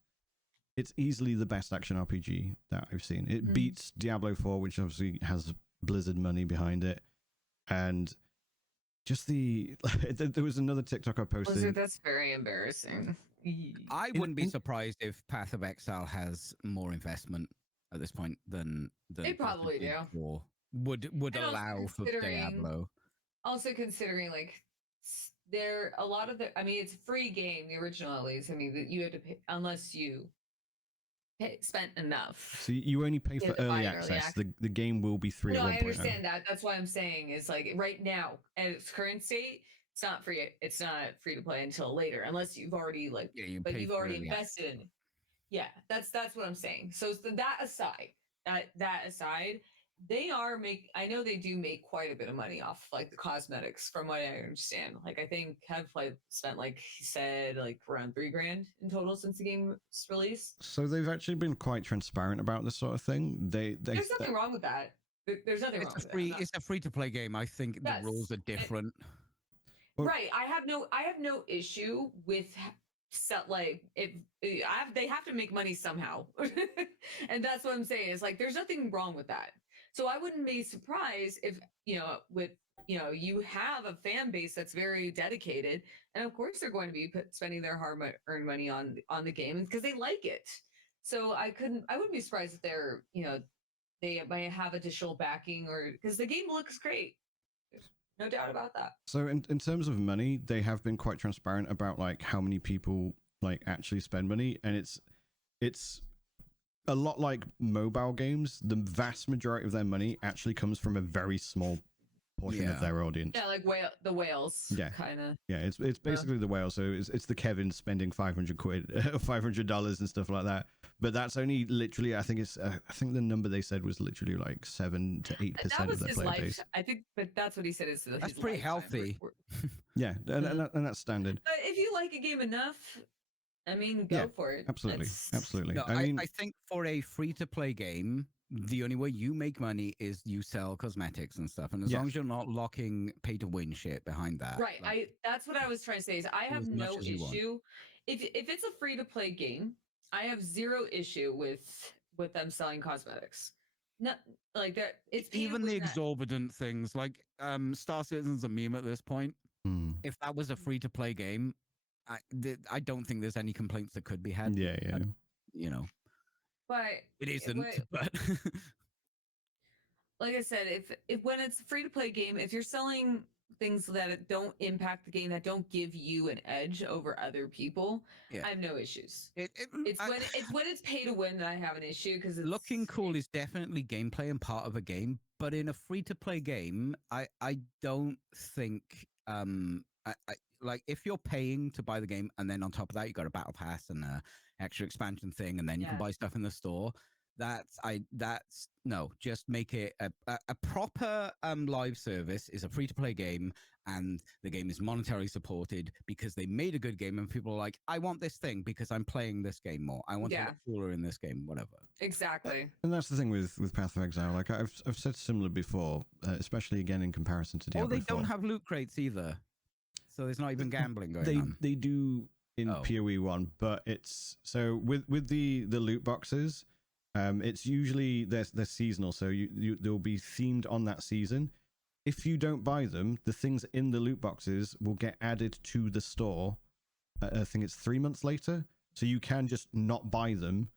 it's easily the best action RPG that I've seen. It beats Diablo 4, which obviously has Blizzard money behind it, and just there was another TikTok I posted. Blizzard, that's very embarrassing. I wouldn't be surprised if Path of Exile has more investment at this point than they probably do. Or would allow for Diablo. Also considering like there a lot of it's a free game, the original at least. I mean that you had to pay unless you spent enough. So you only pay for early access. The game will be free. No, I understand that. That's why I'm saying is like right now at its current state, it's not free. It's not free to play until later, unless you've already you've already invested in. Yeah, that's what I'm saying. So that aside, I know they do make quite a bit of money off like the cosmetics, from what I understand. Like I think Half-Life spent, like he said, like around $3,000 in total since the game's release. So they've actually been quite transparent about this sort of thing. There's nothing wrong with that. There's nothing wrong with that. It's a free to play game. I think the rules are different. Right. I have no issue with like if they have to make money somehow. And that's what I'm saying. Is like there's nothing wrong with that. So I wouldn't be surprised if, you have a fan base that's very dedicated, and of course they're going to be spending their hard-earned money on the game because they like it. So I wouldn't be surprised if they're, they might have additional backing, or because the game looks great. No doubt about that. So in terms of money, they have been quite transparent about like how many people like actually spend money, and it's a lot like mobile games. The vast majority of their money actually comes from a very small portion of their audience. Yeah, like the whales. Yeah, kind of. Yeah, it's basically the whale. So it's the Kevin spending $500 $500 and stuff like that. But that's only literally, I think the number they said was literally like 7 to 8% of their player base. I think, but that's what he said. That's pretty healthy. Yeah, and that's standard. But if you like a game enough, I mean, go for it. Absolutely. No, I think for a free-to-play game, the only way you make money is you sell cosmetics and stuff. And as long as you're not locking pay-to-win shit behind that. Right. That's what I was trying to say. Is I have no issue. If it's a free-to-play game, I have zero issue with them selling cosmetics. Not like that. It's even the exorbitant things like Star Citizen's a meme at this point. If that was a free-to-play game, I don't think there's any complaints that could be had. Yeah. But it isn't. But like I said, if when it's a free-to-play game, if you're selling things that don't impact the game, that don't give you an edge over other people, I have no issues. It's when it's pay to win that I have an issue, because looking cool is definitely gameplay and part of a game, but in a free-to-play game, I don't think like if you're paying to buy the game and then on top of that you got a battle pass and a extra expansion thing, and then you can buy stuff in the store. Just make it a proper live service. Is a free-to-play game, and the game is monetarily supported because they made a good game, and people are like, I want this thing because I'm playing this game more. I want to look cooler in this game, whatever. Exactly. And that's the thing with Path of Exile. Like I've said similar before, especially again in comparison to Diablo 4. They don't have loot crates either, so there's not even gambling going on. They do in POE 1, but it's so with the loot boxes. It's usually they're seasonal, so they'll be themed on that season. If you don't buy them, the things in the loot boxes will get added to the store. I think it's 3 months later, so you can just not buy them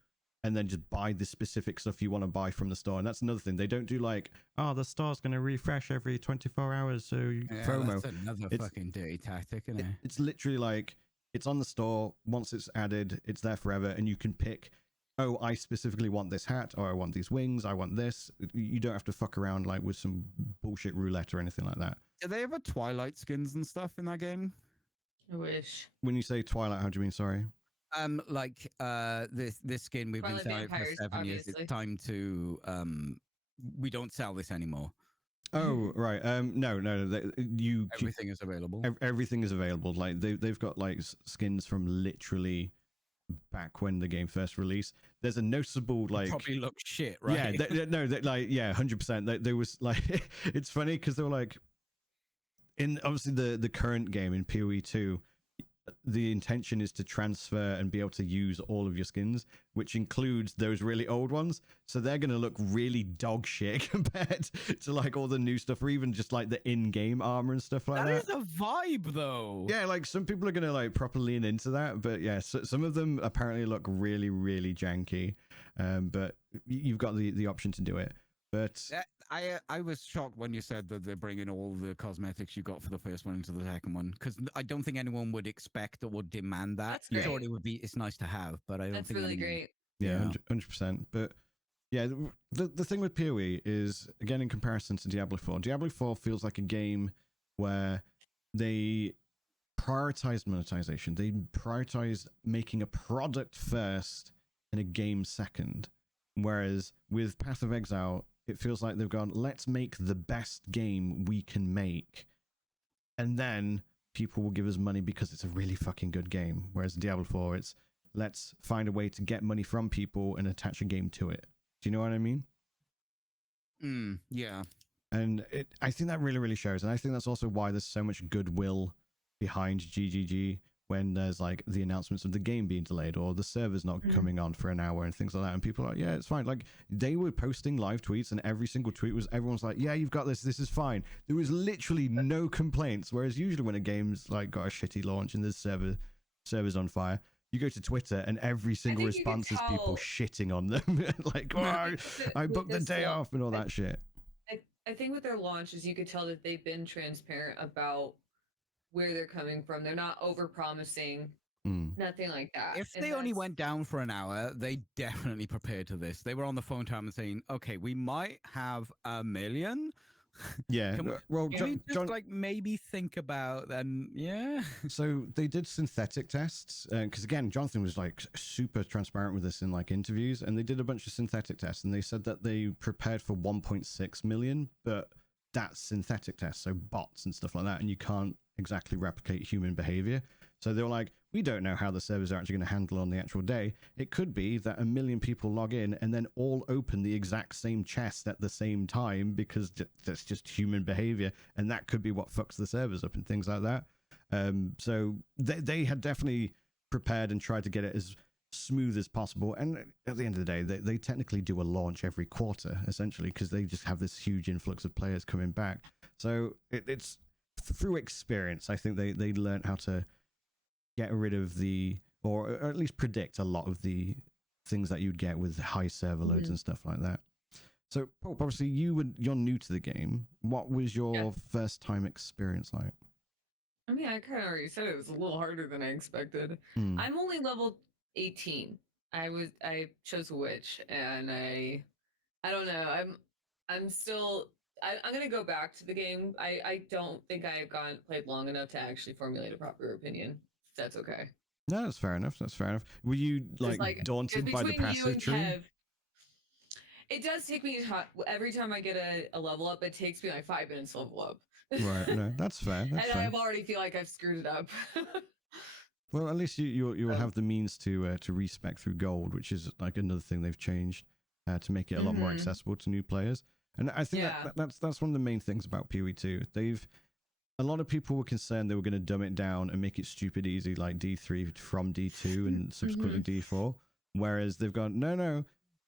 and then just buy the specific stuff you want to buy from the store. And that's another thing. They don't do like, the store's going to refresh every 24 hours, so FOMO. That's another fucking dirty tactic, isn't it? It's literally like it's on the store. Once it's added, it's there forever, and you can pick. Oh, I specifically want this hat, or I want these wings, I want this. You don't have to fuck around like with some bullshit roulette or anything like that. Do they have a Twilight skins and stuff in that game? I wish. When you say Twilight, how do you mean? Sorry. This skin we've Twilight been selling for 7 years. It's time to we don't sell this anymore. Oh right. No. Everything is available. Everything is available. Like they've got like skins from literally back when the game first released. There's a noticeable like probably look shit, right? Yeah, 100%. There was like it's funny because they were like in obviously the current game in POE 2, the intention is to transfer and be able to use all of your skins, which includes those really old ones. So they're going to look really dog shit compared to like all the new stuff, or even just like the in-game armor and stuff like that. That is a vibe though. Yeah, like some people are going to like properly lean into that, but yeah, so some of them apparently look really, really janky. But you've got the option to do it. But I was shocked when you said that they're bringing all the cosmetics you got for the first one into the second one, because I don't think anyone would expect or would demand that. That's great. You thought it would be, it's nice to have, but I don't think really anyone... great. Yeah, 100%. But yeah, the thing with PoE is, again, in comparison to Diablo 4, Diablo 4 feels like a game where they prioritize monetization. They prioritize making a product first and a game second. Whereas with Path of Exile, it feels like they've gone, let's make the best game we can make, and then people will give us money because it's a really fucking good game. Whereas Diablo 4, it's let's find a way to get money from people and attach a game to it. Do you know what I mean? Yeah. And I think that really, really shows. And I think that's also why there's so much goodwill behind GGG when there's like the announcements of the game being delayed or the server's not coming on for an hour and things like that. And people are like, yeah, it's fine. Like they were posting live tweets and every single tweet was everyone's like, yeah, you've got this. This is fine. There was literally no complaints. Whereas usually when a game's like got a shitty launch and the server's on fire, you go to Twitter and every single response is people shitting on them. Like, oh, I booked the day off and all that shit. I think with their launch is you could tell that they've been transparent about where they're coming from. They're not over promising, nothing like that. If they only went down for an hour, they definitely prepared to this. They were on the phone to him and saying, okay, we might have 1 million. Yeah. Can we just like maybe think about then? Yeah. So they did synthetic tests because again, Jonathan was like super transparent with this in like interviews, and they did a bunch of synthetic tests, and they said that they prepared for 1.6 million, but that's synthetic tests, so bots and stuff like that, and you can't exactly replicate human behavior. So they were like, we don't know how the servers are actually going to handle on the actual day. It could be that 1 million people log in and then all open the exact same chest at the same time because that's just human behavior, and that could be what fucks the servers up and things like that. So they had definitely prepared and tried to get it as smooth as possible. And at the end of the day, they technically do a launch every quarter, essentially, because they just have this huge influx of players coming back. So it's through experience, I think they learned how to get rid of or at least predict a lot of the things that you'd get with high server loads and stuff like that. So, Pulp, obviously you're new to the game. What was your first time experience like? I mean, I kind of already said it was a little harder than I expected. I'm only level 18. I chose a witch, and I don't know. I'm still. I'm gonna go back to the game. I don't think I've played long enough to actually formulate a proper opinion. That's okay. No, that's fair enough. That's fair enough. Were you like daunted by the passive tree? It does take me every time I get a level up. It takes me like 5 minutes to level up. Right. No, that's fair. That's and fair. I already feel like I've screwed it up. Well, at least you'll have the means to respec through gold, which is like another thing they've changed to make it a lot more accessible to new players. And I think that's one of the main things about PoE 2. A lot of people were concerned they were going to dumb it down and make it stupid easy, like D3 from D2 and subsequently D4. Whereas they've gone, no,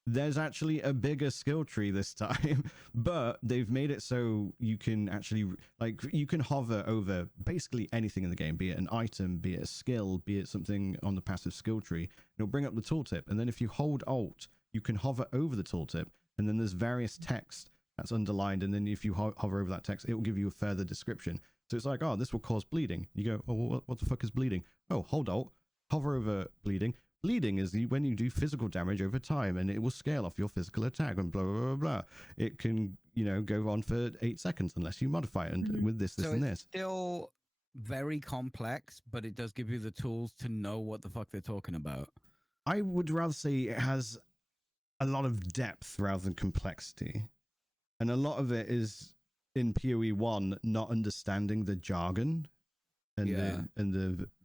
there's actually a bigger skill tree this time, but they've made it so you can actually, like, you can hover over basically anything in the game, be it an item, be it a skill, be it something on the passive skill tree. It'll bring up the tooltip, and then if you hold Alt, you can hover over the tooltip, and then there's various text that's underlined, and then if you hover over that text, it will give you a further description. So it's like, oh, this will cause bleeding. You go, oh, what the fuck is bleeding? Oh, hold Alt, hover over bleeding. Bleeding is when you do physical damage over time, and it will scale off your physical attack and blah, blah, blah, blah. It can, go on for 8 seconds unless you modify it and with this, and this. Still very complex, but it does give you the tools to know what the fuck they're talking about. I would rather say it has a lot of depth rather than complexity. And a lot of it is in PoE 1 not understanding the jargon and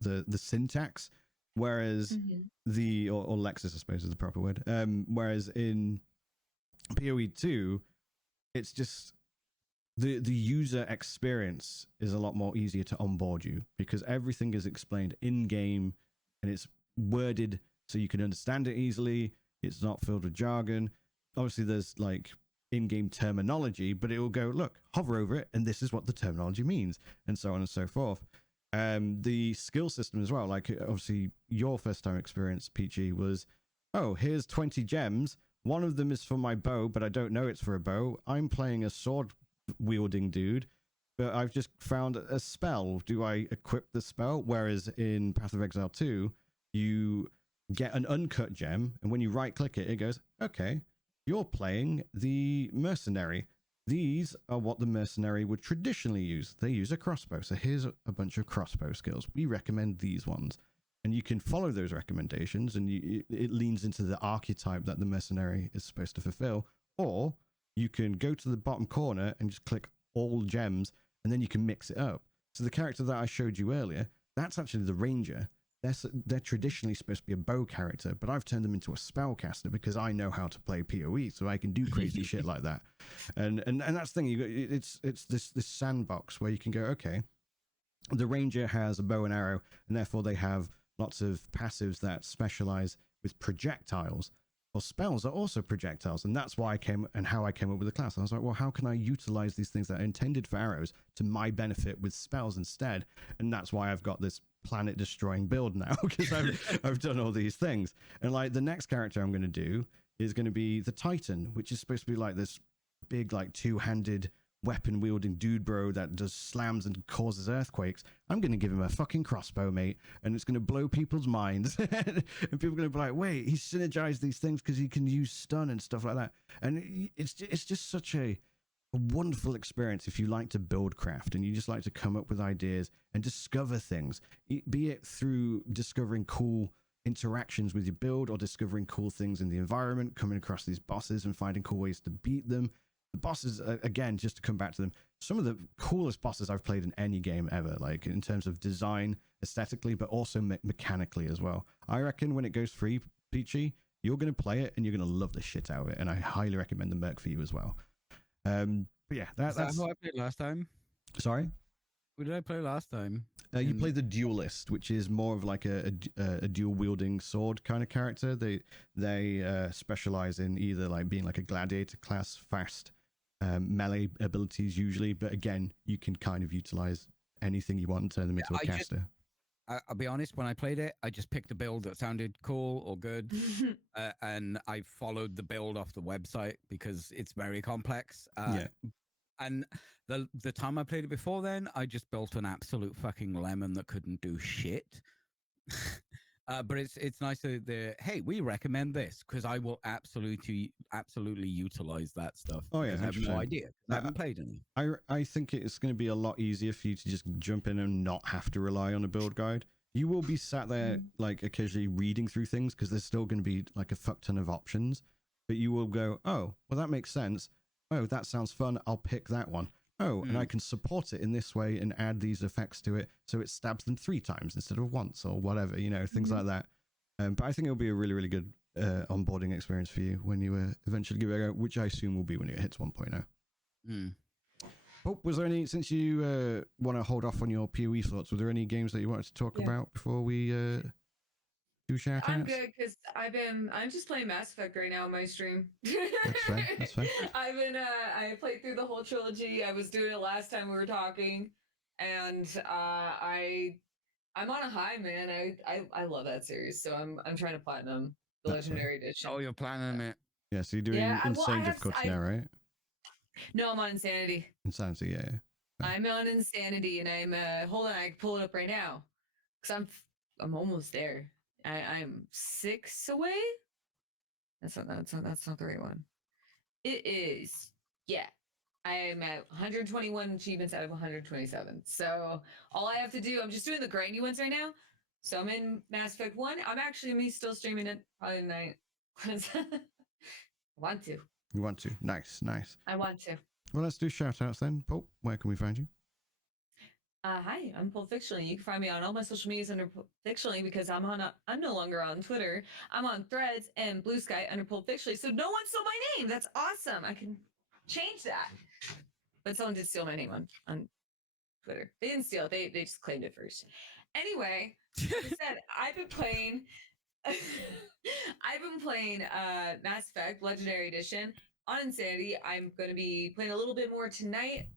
the syntax, whereas or Lexis, I suppose is the proper word. Whereas in PoE 2, it's just the user experience is a lot more easier to onboard you because everything is explained in game and it's worded so you can understand it easily. It's not filled with jargon. Obviously, there's like in-game terminology, but it will go, look, hover over it, and this is what the terminology means, and so on and so forth. The skill system as well, like obviously your first time experience, Peachy, was, oh, here's 20 gems. One of them is for my bow, but I don't know it's for a bow. I'm playing a sword wielding dude, but I've just found a spell. Do I equip the spell? Whereas in Path of Exile 2, you get an uncut gem, and when you right click it, it goes, okay, you're playing the mercenary. These are what the mercenary would traditionally use. They use a crossbow. So here's a bunch of crossbow skills. We recommend these ones. And you can follow those recommendations, and it leans into the archetype that the mercenary is supposed to fulfill. Or you can go to the bottom corner and just click all gems, and then you can mix it up. So the character that I showed you earlier, that's actually the ranger. They're traditionally supposed to be a bow character, but I've turned them into a spellcaster because I know how to play POE, so I can do crazy shit like that. And that's the thing. It's this sandbox where you can go, okay, the ranger has a bow and arrow, and therefore they have lots of passives that specialize with projectiles. Well, spells are also projectiles, and that's why I came up with the class. I was like, well, how can I utilize these things that are intended for arrows to my benefit with spells instead? And that's why I've got this planet destroying build now, because I've done all these things. And like the next character I'm going to do is going to be the Titan, which is supposed to be like this big, like two-handed weapon wielding dude bro that does slams and causes earthquakes. I'm going to give him a fucking crossbow, mate, and it's going to blow people's minds. And people are going to be like, wait, he's synergized these things because he can use stun and stuff like that. And it's just such a wonderful experience if you like to build craft and you just like to come up with ideas and discover things, be it through discovering cool interactions with your build or discovering cool things in the environment, coming across these bosses and finding cool ways to beat them. The bosses, again, just to come back to them, some of the coolest bosses I've played in any game ever, like in terms of design, aesthetically, but also mechanically as well. I reckon when it goes free, Peachy, you're going to play it and you're going to love the shit out of it. And I highly recommend the Merc for you as well. But yeah, that's what I played last time. Sorry? What did I play last time? You play the Duelist, which is more of like a dual wielding sword kind of character. They specialize in either like being like a gladiator class, fast melee abilities usually, but again, you can kind of utilize anything you want and turn them into a caster. I'll be honest, when I played it, I just picked a build that sounded cool or good, and I followed the build off the website because it's very complex. And the time I played it before then, I just built an absolute fucking lemon that couldn't do shit. But it's nice that hey, we recommend this because I will absolutely utilize that stuff. Oh yeah, I have no idea. I haven't played any. I think it's going to be a lot easier for you to just jump in and not have to rely on a build guide. You will be sat there like occasionally reading through things because there's still going to be like a fuck ton of options, but you will go, oh, well that makes sense. Oh, that sounds fun. I'll pick that one. Oh, and I can support it in this way and add these effects to it so it stabs them 3 times instead of once or whatever, things like that. But I think it'll be a really, really good onboarding experience for you when you eventually give it a go, which I assume will be when it hits 1.0. Oh, was there any, since you want to hold off on your POE thoughts, were there any games that you wanted to talk about before we do shout outs? I'm good because I'm just playing Mass Effect right now on my stream. That's fair. I played through the whole trilogy. I was doing it last time we were talking, and I'm on a high, man. I love that series, so I'm trying to platinum the Legendary Edition. Oh, you're platinum it. Yeah, so you're doing insane difficulty now, right? No, I'm on Insanity. Insanity, yeah. I'm on Insanity, and I'm hold on, I can pull it up right now because I'm almost there. I'm 6 away. That's not the right one. It is, yeah. I am at 121 achievements out of 127. So all I have to do, I'm just doing the grindy ones right now. So I'm in Mass Effect 1. I'm actually still streaming it probably tonight. I want to. You want to? Nice. I want to. Well, let's do shout outs then. Paul, where can we find you? Hi, I'm Pulp Fictionally. You can find me on all my social medias under Pulp Fictionally because I'm no longer on Twitter. I'm on Threads and Blue Sky under Pulp Fictionally. So no one stole my name. That's awesome. I can change that. But someone did steal my name on Twitter. They didn't steal it. They just claimed it first. Anyway, like I said, I've been playing Mass Effect Legendary Edition on Insanity. I'm going to be playing a little bit more tonight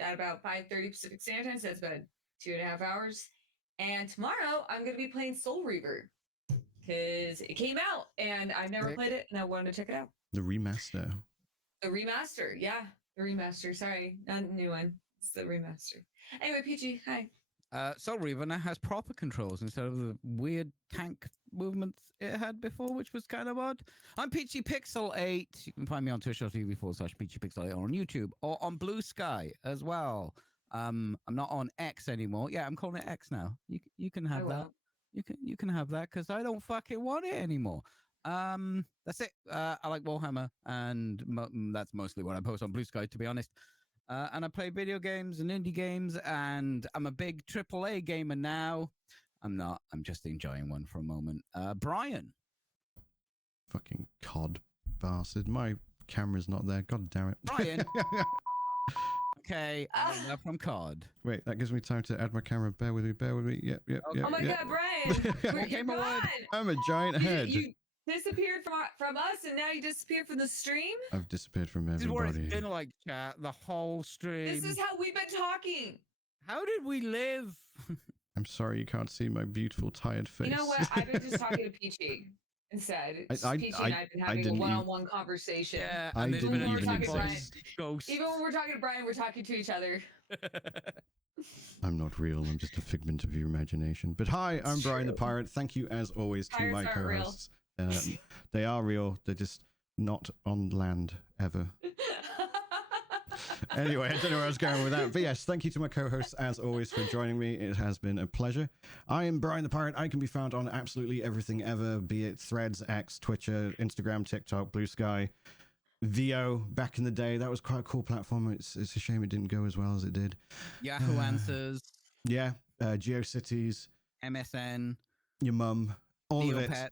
at about 5:30 Pacific Standard Time, so that's about 2.5 hours. And tomorrow, I'm going to be playing Soul Reaver because it came out, and I've never played it, and I wanted to check it out. The remaster. The remaster, yeah. The remaster, sorry. Not a new one. It's the remaster. Anyway, Peachy, hi. Soul Reaver now has proper controls instead of the weird tank movements it had before, which was kind of odd. I'm Peachy Pixel 8. You can find me on twitch.tv/Peachy Pixel 8 or on YouTube or on Blue Sky as well. I'm not on X anymore. Yeah, I'm calling it X now. You can have that. You can have that because I don't fucking want it anymore. That's it. I like Warhammer, and that's mostly what I post on Blue Sky, to be honest. And I play video games and indie games, and I'm a big AAA gamer now. I'm not. I'm just enjoying one for a moment. Bryan. Fucking COD bastard. My camera's not there. God damn it. Bryan. Okay, I'm from COD. Wait, that gives me time to add my camera. Bear with me. Yep. Okay. Oh my God, Bryan. You're gone. I'm a giant head. You disappeared from us, and now you disappeared from the stream? I've disappeared from This is what everybody. it's been like, chat, the whole stream. This is how we've been talking. How did we live? I'm sorry you can't see my beautiful tired face. You know what? I've been just talking to Peachy instead. Peachy and I've been having a one-on-one conversation. Yeah, I and there's didn't been a even big exist. ghost. Even when we're talking to Bryan, we're talking to each other. I'm not real. I'm just a figment of your imagination. But hi, I'm Bryan the Pirate. Thank you, as always, to my co-hosts. They are real. They're just not on land ever. Anyway, I don't know where I was going with that. But yes, thank you to my co-hosts, as always, for joining me. It has been a pleasure. I am Bryan the Pirate. I can be found on absolutely everything ever, be it Threads, X, Twitter, Instagram, TikTok, Blue Sky, VO. Back in the day, that was quite a cool platform. It's a shame it didn't go as well as it did. Yahoo Answers. Yeah, GeoCities. MSN. Your mum. All of it. Neopet.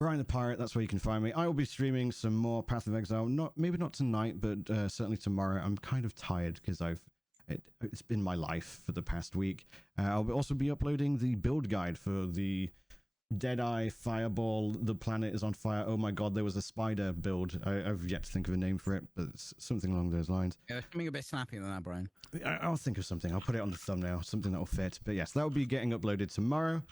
Bryan the Pirate, that's where you can find me. I will be streaming some more Path of Exile. Maybe not tonight, but certainly tomorrow. I'm kind of tired because it's been my life for the past week. I'll also be uploading the build guide for the Deadeye Fireball. The planet is on fire. Oh my god, there was a spider build. I've yet to think of a name for it, but it's something along those lines. Yeah, something a bit snappy than that, Bryan. I'll think of something. I'll put it on the thumbnail, something that will fit. But yes, that will be getting uploaded tomorrow.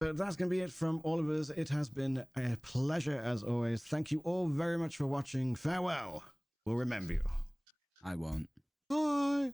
But that's going to be it from all of us. It has been a pleasure as always. Thank you all very much for watching. Farewell. We'll remember you. I won't. Bye.